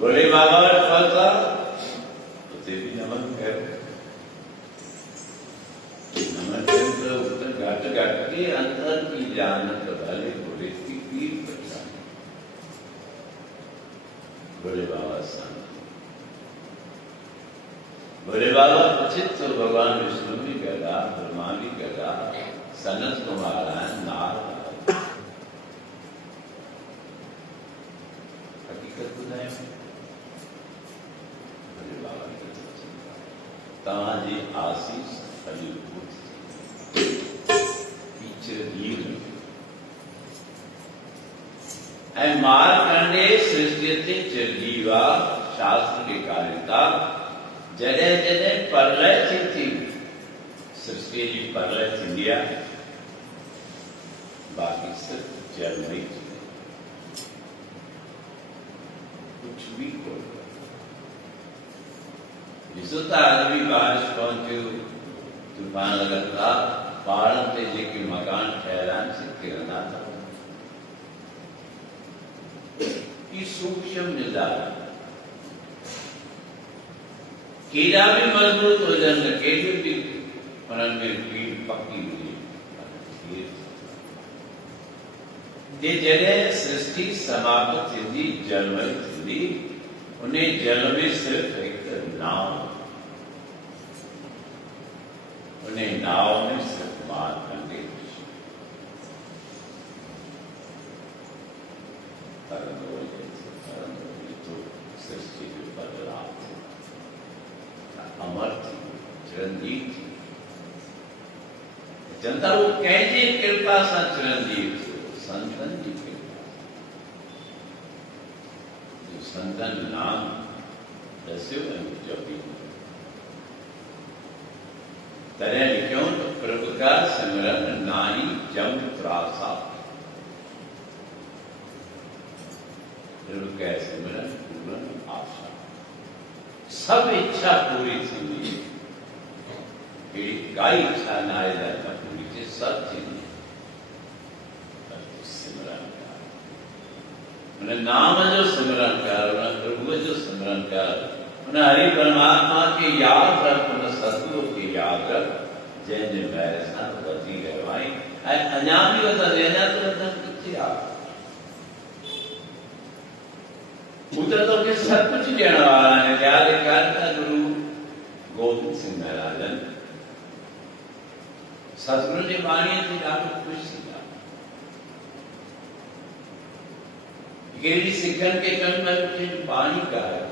बोले बाबा फलता उसे भी नमन कर नमन कर उत्तर घट घट के अंतर की जानत वाले बोले की पीर परेशान बोले बाबा शांत बोले बाबा उचित तो भगवान विष्णु भी गदा ब्रह्मा भी गदा सनत कुमार नार हकीकत बताए ताजी आशीष अभिभूत पीछे जीव मारकंडे सृष्टि चिरजीवा शास्त्र के कार्यता जडे जडे परलय थी सृष्टि जी परलय थी बाकी सिर्फ जल नहीं कुछ भी हो जिसोता आदमी बारिश पहुंचे तूफान लगता पहाड़ ते जेके मकान ठहरान से किरना था ये सूक्ष्म निदान कीड़ा भी मजबूत हो जाए केड़ी भी उन्हनि में पीड़ पक्की हुई जे जॾहिं सृष्टि समाप्त थींदी जलमय थींदी उन्हें जल में सिर्फ एक नाव उन्हें नाव में सिर्फ मारकंडे तो सृष्टि के बदलाव अमर थी चिरंजीव थी जनता वो कैसे कृपा सा चिरंजीव थी संतन जी कृपा जो संतन नाम दस्यो जपी तरह लिखो तो प्रभु का सिमरन नाई जम त्रासा प्रभु का सिमरन पूर्ण आशा सब इच्छा पूरी थी का इच्छा ना जाता पूरी थी सब थी सिमरन कर नाम जो सिमरन कर प्रभु जो सिमरन कर उन्हें हरि परमात्मा के याद रख उन्हें सतगुरु के याद रख जैन जैन वैसा गति करवाई अञा भी बता देना तो बता कितनी आप उधर तो के सब कुछ देने वाला है क्या लिखा था गुरु गोविंद सिंह महाराजन सतगुरु ने बाणी थी काफी खुश थी केरी सिखन के कण में उठे बाणी का है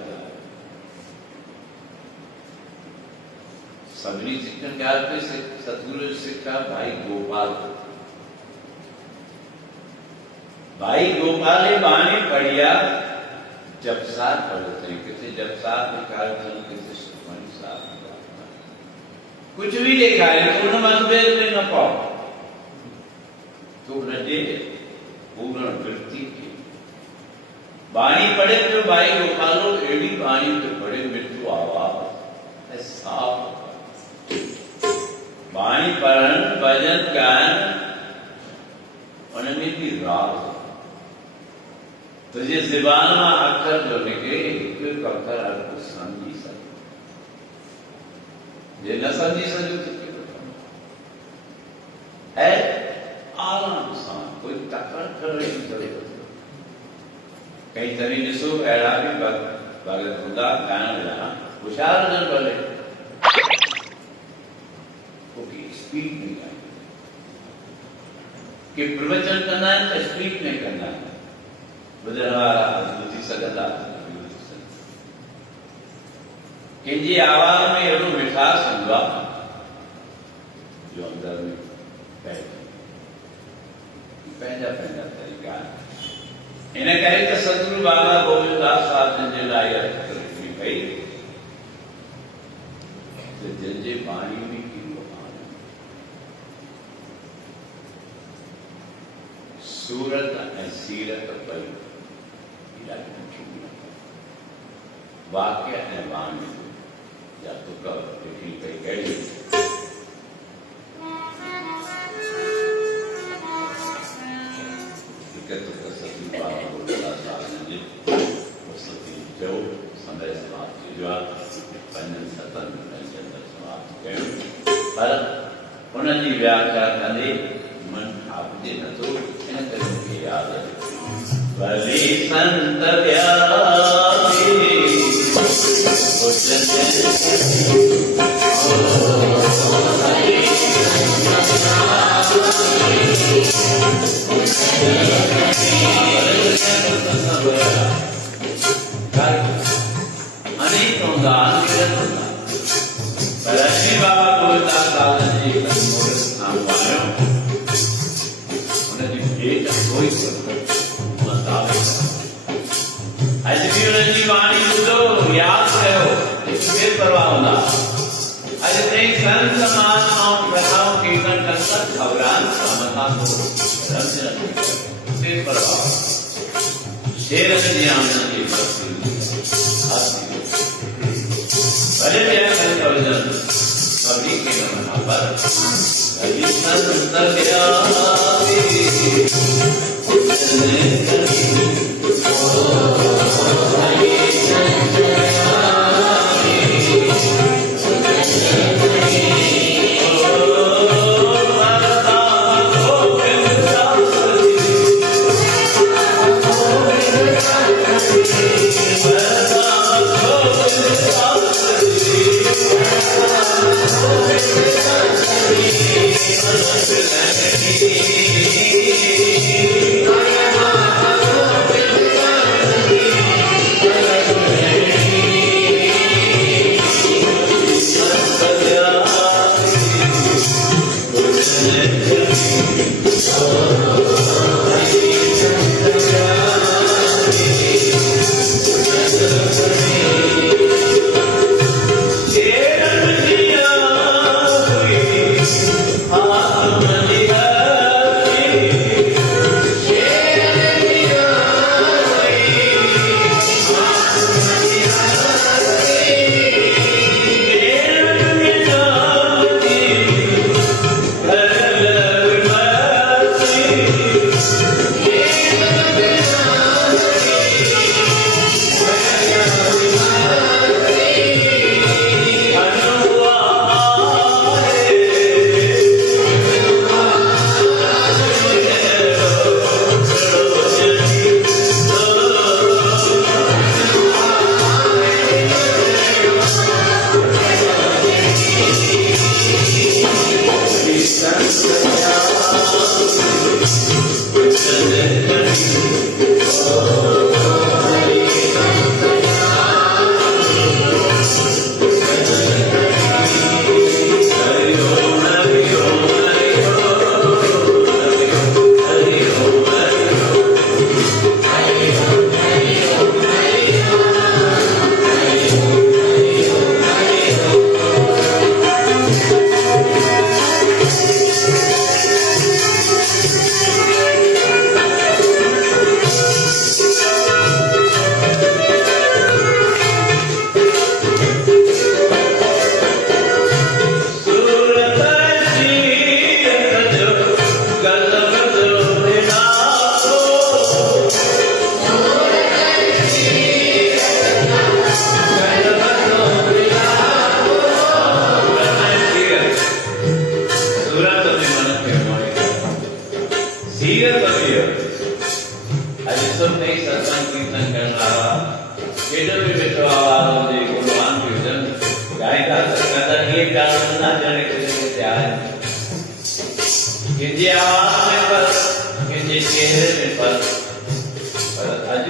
सबरी सिखन काल पे सतगुरु सिखा भाई गोपाल बाणी पढ़िया जब साथ पढ़ते किसी जब साथ निकाल किसी सुखमणि साथ कुछ भी लिखा है पूर्ण मतभेद में न पाओ तो रजे पूर्ण वृत्ति की बाणी पढ़े तो भाई गोपालो एडी बाणी तो पढ़े मृत्यु आवाज साफ बाणी पढ़न भजन गान उनमें भी राग तो ये ज़बान में अक्षर जो निकले एक अक्षर आपको समझी सके ये न समझी सके है आराम से कोई तकड़ कर नहीं सकता कई तरी जिसो ऐड़ा भी भगत खुदा गाना जाना होशियार जन बोले स्पीड में गाएंगे कि प्रवचन करना है तो स्पीड में करना है ॿुधण वारा ॿुधी सघंदा कंहिंजी आवाज़ में अहिड़ो मिठास हूंदो आहे जो अंदर में पंहिंजा पंहिंजा तरीक़ा आहिनि। इन करे त सतगुरु बाबा गोविंददास साहिब जिन जे लाइ लिखी पई त जंहिंजे पाणी में किलो सूरत ऐं सीरत पई वाक्य ऐं वाणी जा तुक लिखी पई कहिड़ी पर उनजी व्याख्या कंदे मन आपजे नथो इन करे मूंखे यादि भली संत अनेकों दान बाबा गोविंददास साहिब जी नाम आयो उनजी भेट कोई अॼु बि उनजी वाणी ॿुधो यादि कयो बेपरवाह हूंदा अॼु ताईं संत महात्माऊं कथाऊं कीर्तन कनि था ख़बरान मथां बेपरवाह शेरनि जी आमदन जी भले व्याख्या कवजन सभी के नमः पर कभी संत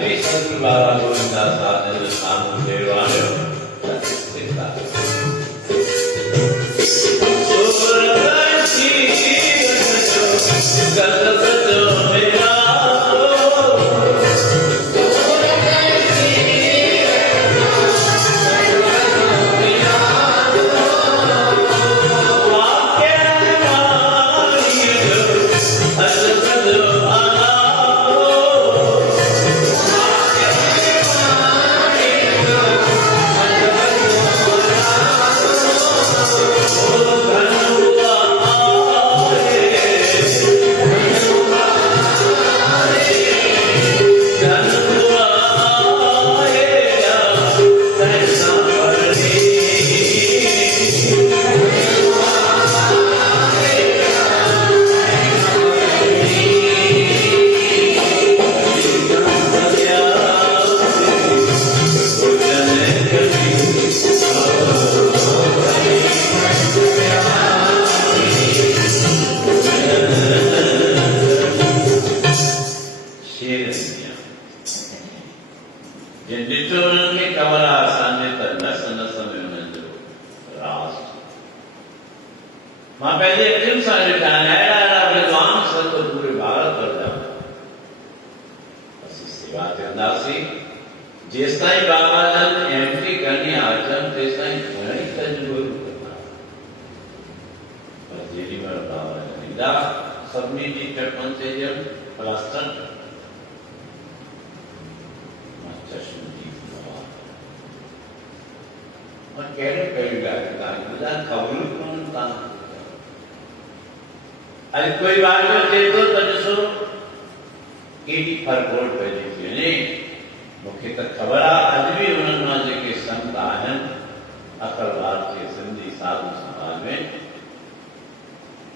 भी सदगुरु बाबा गोविंददास साहब ने सामने देवाने सत्य जिस ताई बाबा जन एंट्री करनी आचम तिस ताई घणी तजुर्बो करना पर जेडी बार बाबा जन इदा सबनी जी टपन से जब प्लास्टर चश्मे जी बाबा और केरे करेगा का इदा खबर कौन ता अरे कोई बात जो देखो तजसो केडी फरकोट पहले थी नहीं मूंखे त ख़बर आहे अॼु बि उन्हनि मां जेके संत आहिनि अकलवार जे सिंधी साधु समाज में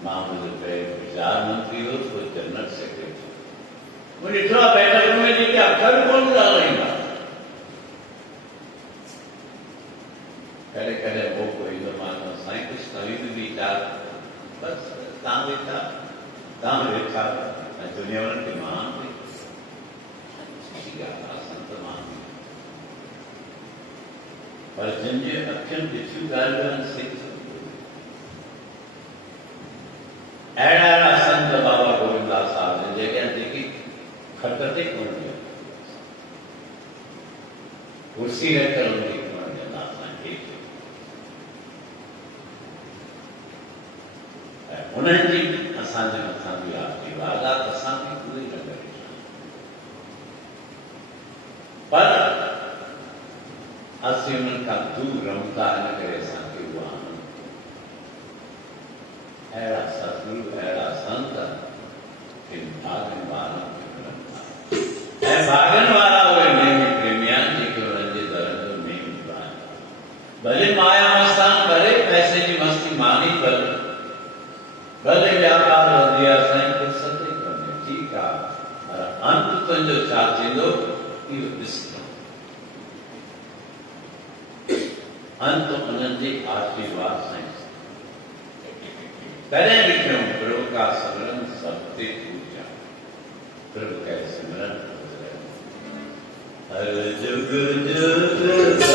मां मुंहिंजो पहिरियों विचार मंत्री हुयुसि पोइ जनरल सेक्रेटरी मूं ॾिठो आहे बैठक में जेके अखर कोन ॻाल्हाईंदा कॾहिं कॾहिं मौक़ो ईंदो मां साईं कुझु नवीं बि वीचार बसि तव्हां वेठा ऐं दुनिया वारनि खे मां पर जिनजे अखियुनि ॾिठियूं ॻाल्हियूं सिख अहिड़ा संत बाबा गोविंददास साहिब जे जेके खट ते कोन ॾियो कुर्सी रखियल उनखे कोन ॾींदा असांखे ऐं उन्हनि जी असांजे मथां बि आशीर्वाद आहे त असांखे पूरी न करे पर असीं उन्हनि खां दूर रहूं था इन करे असांखे उहा अहिड़ा सतगुरु अहिड़ा संत भागनि वारा ऐं भागनि वारा उहे नेम प्रेमी आहिनि जेके उन्हनि जे दर जो नेम निभाइनि भले माया मस्तान करे पैसे जी मस्ती मानी भले व्यापार वधी आहे साईं फुर्सत ई कोन्हे ठीकु आहे पर अंत तुंहिंजो छा थींदो इहो ॾिसो अंत उन्हनि जे आशीर्वाद सां तॾहिं लिखियो प्रभु का सिमरन सब ते पूजा प्रभु का सिमरन हर जुग जुग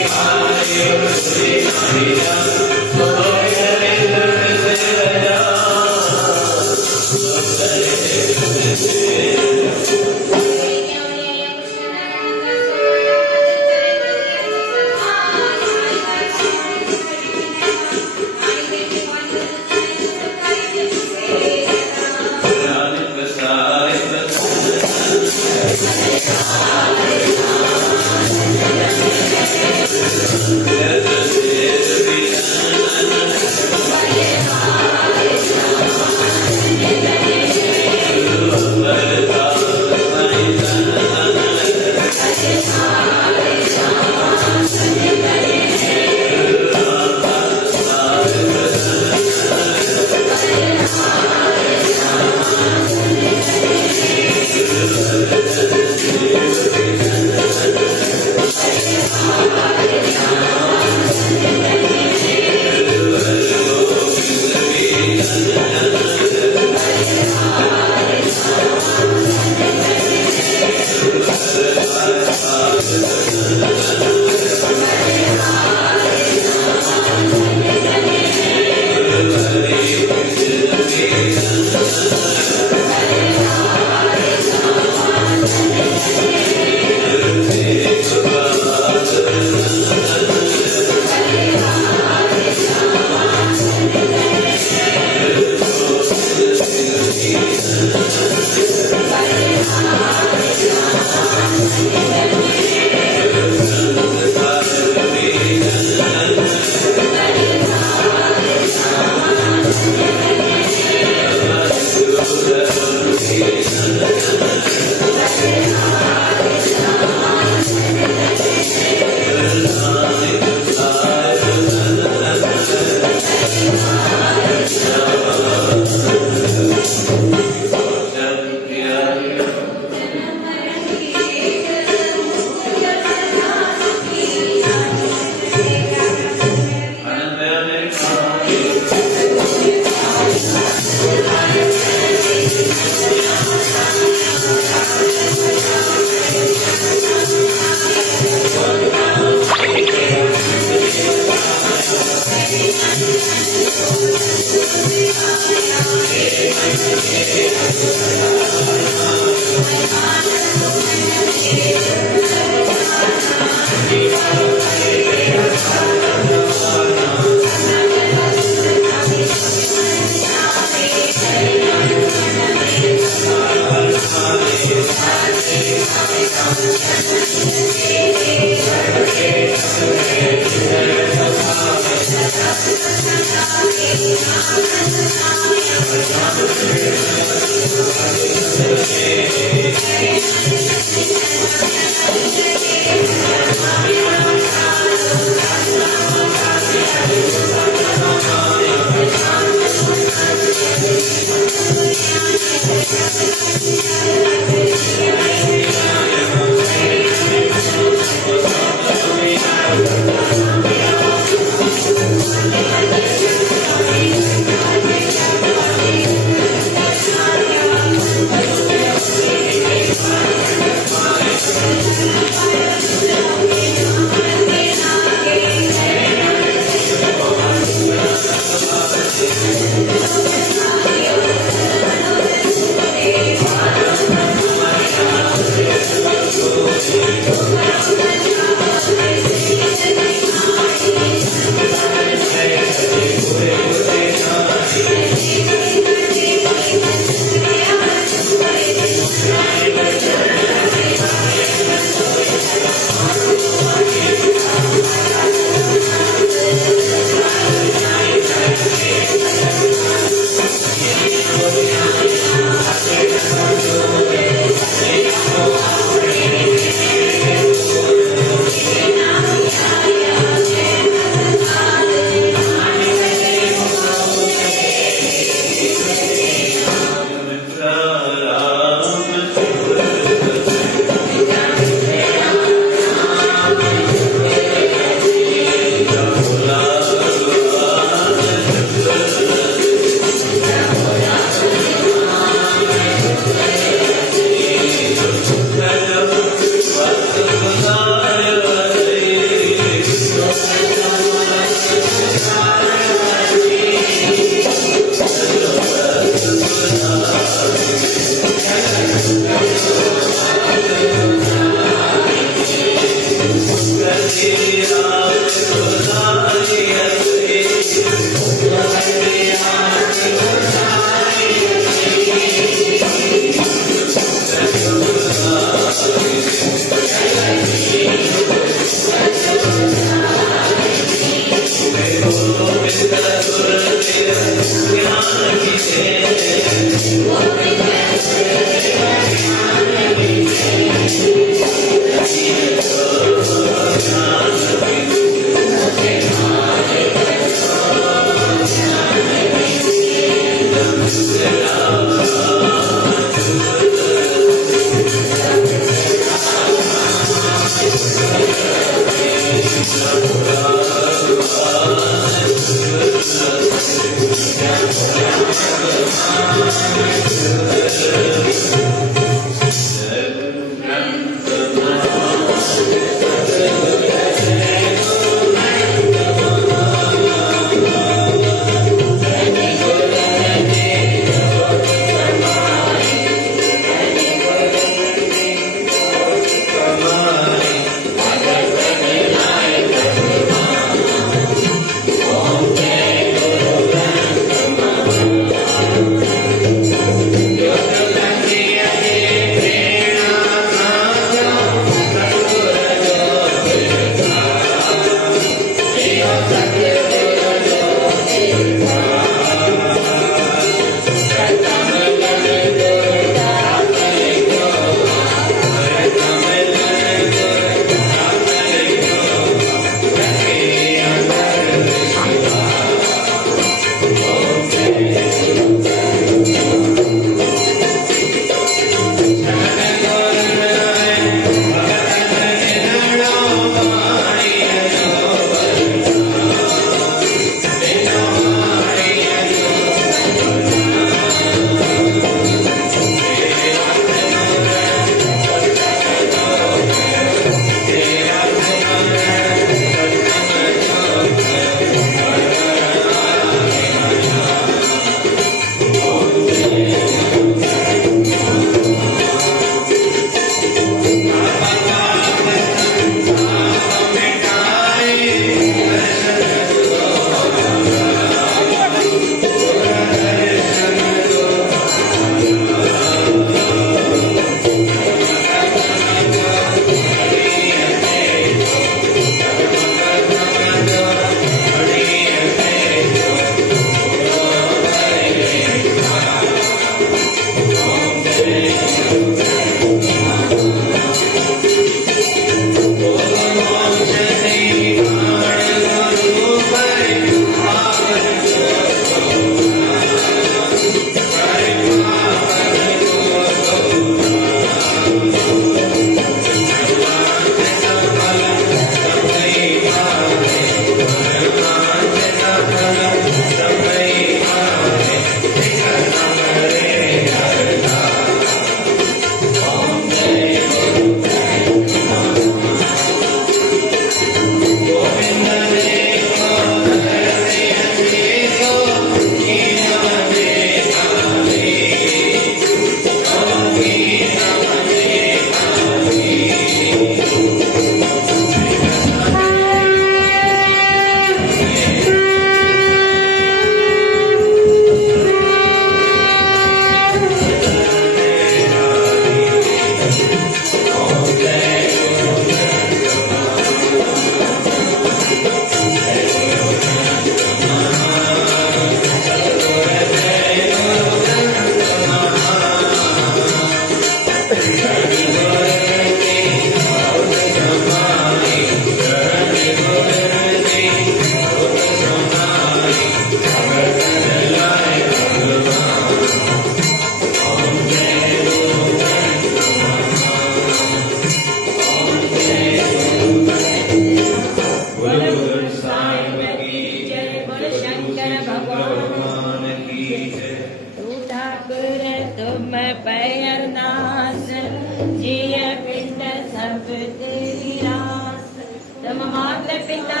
माता पिता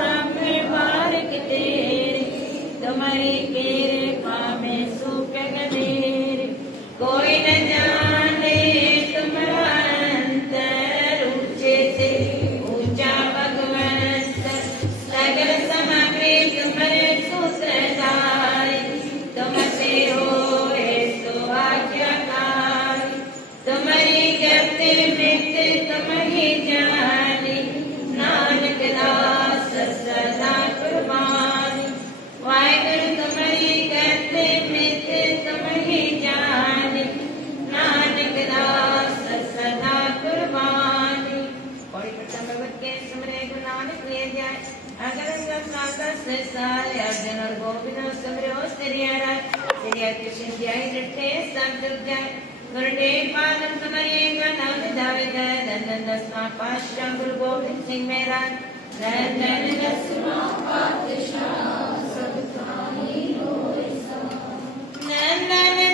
हमें बारक तेरे, तुम्हारी कृपा में सुख गधेरे। कोई न जाने तुम्हारा अंतर, ऊंचे से ऊंचा भगवंत। सगल सामग्री तुम्हारे सूत्रधारी, तुमसे होए सो आज्ञाकारी। तुम्हारी गति मित्र तुम्हारी जानी, नानक दास सदा कुर्बानी। वाहिगुरु तुम्हारी गति मित्र तुम्हारी जानी, नानक दास सदा कुर्बानी। पौड़ी प्रथम भगवत के सुमरे गुरु नानक ले जाए, अगर नाता सारे अर्जुन और गोविंद सुमरो स्त्रियारा। स्त्रिया कृष्ण ध्याय डटे सब दुख जाए, गुरुदेव पादम तुम्हारे नाम दावे जाए। धन दसवां पातशाह गुरु गोविंद सिंह मेरा, धन दसवां पातशाह सब खानी होए समान। धन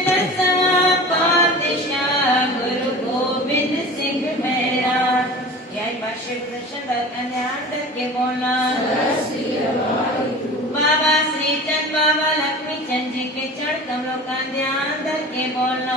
दसवां पातशाह गुरु गोविंद सिंह मेरा। यह भाष्य प्रश्न का ध्यान करके बोलना। बाबा श्री चंद बाबा लक्ष्मी चंद जी के चरण कमलों का ध्यान करके बोलना।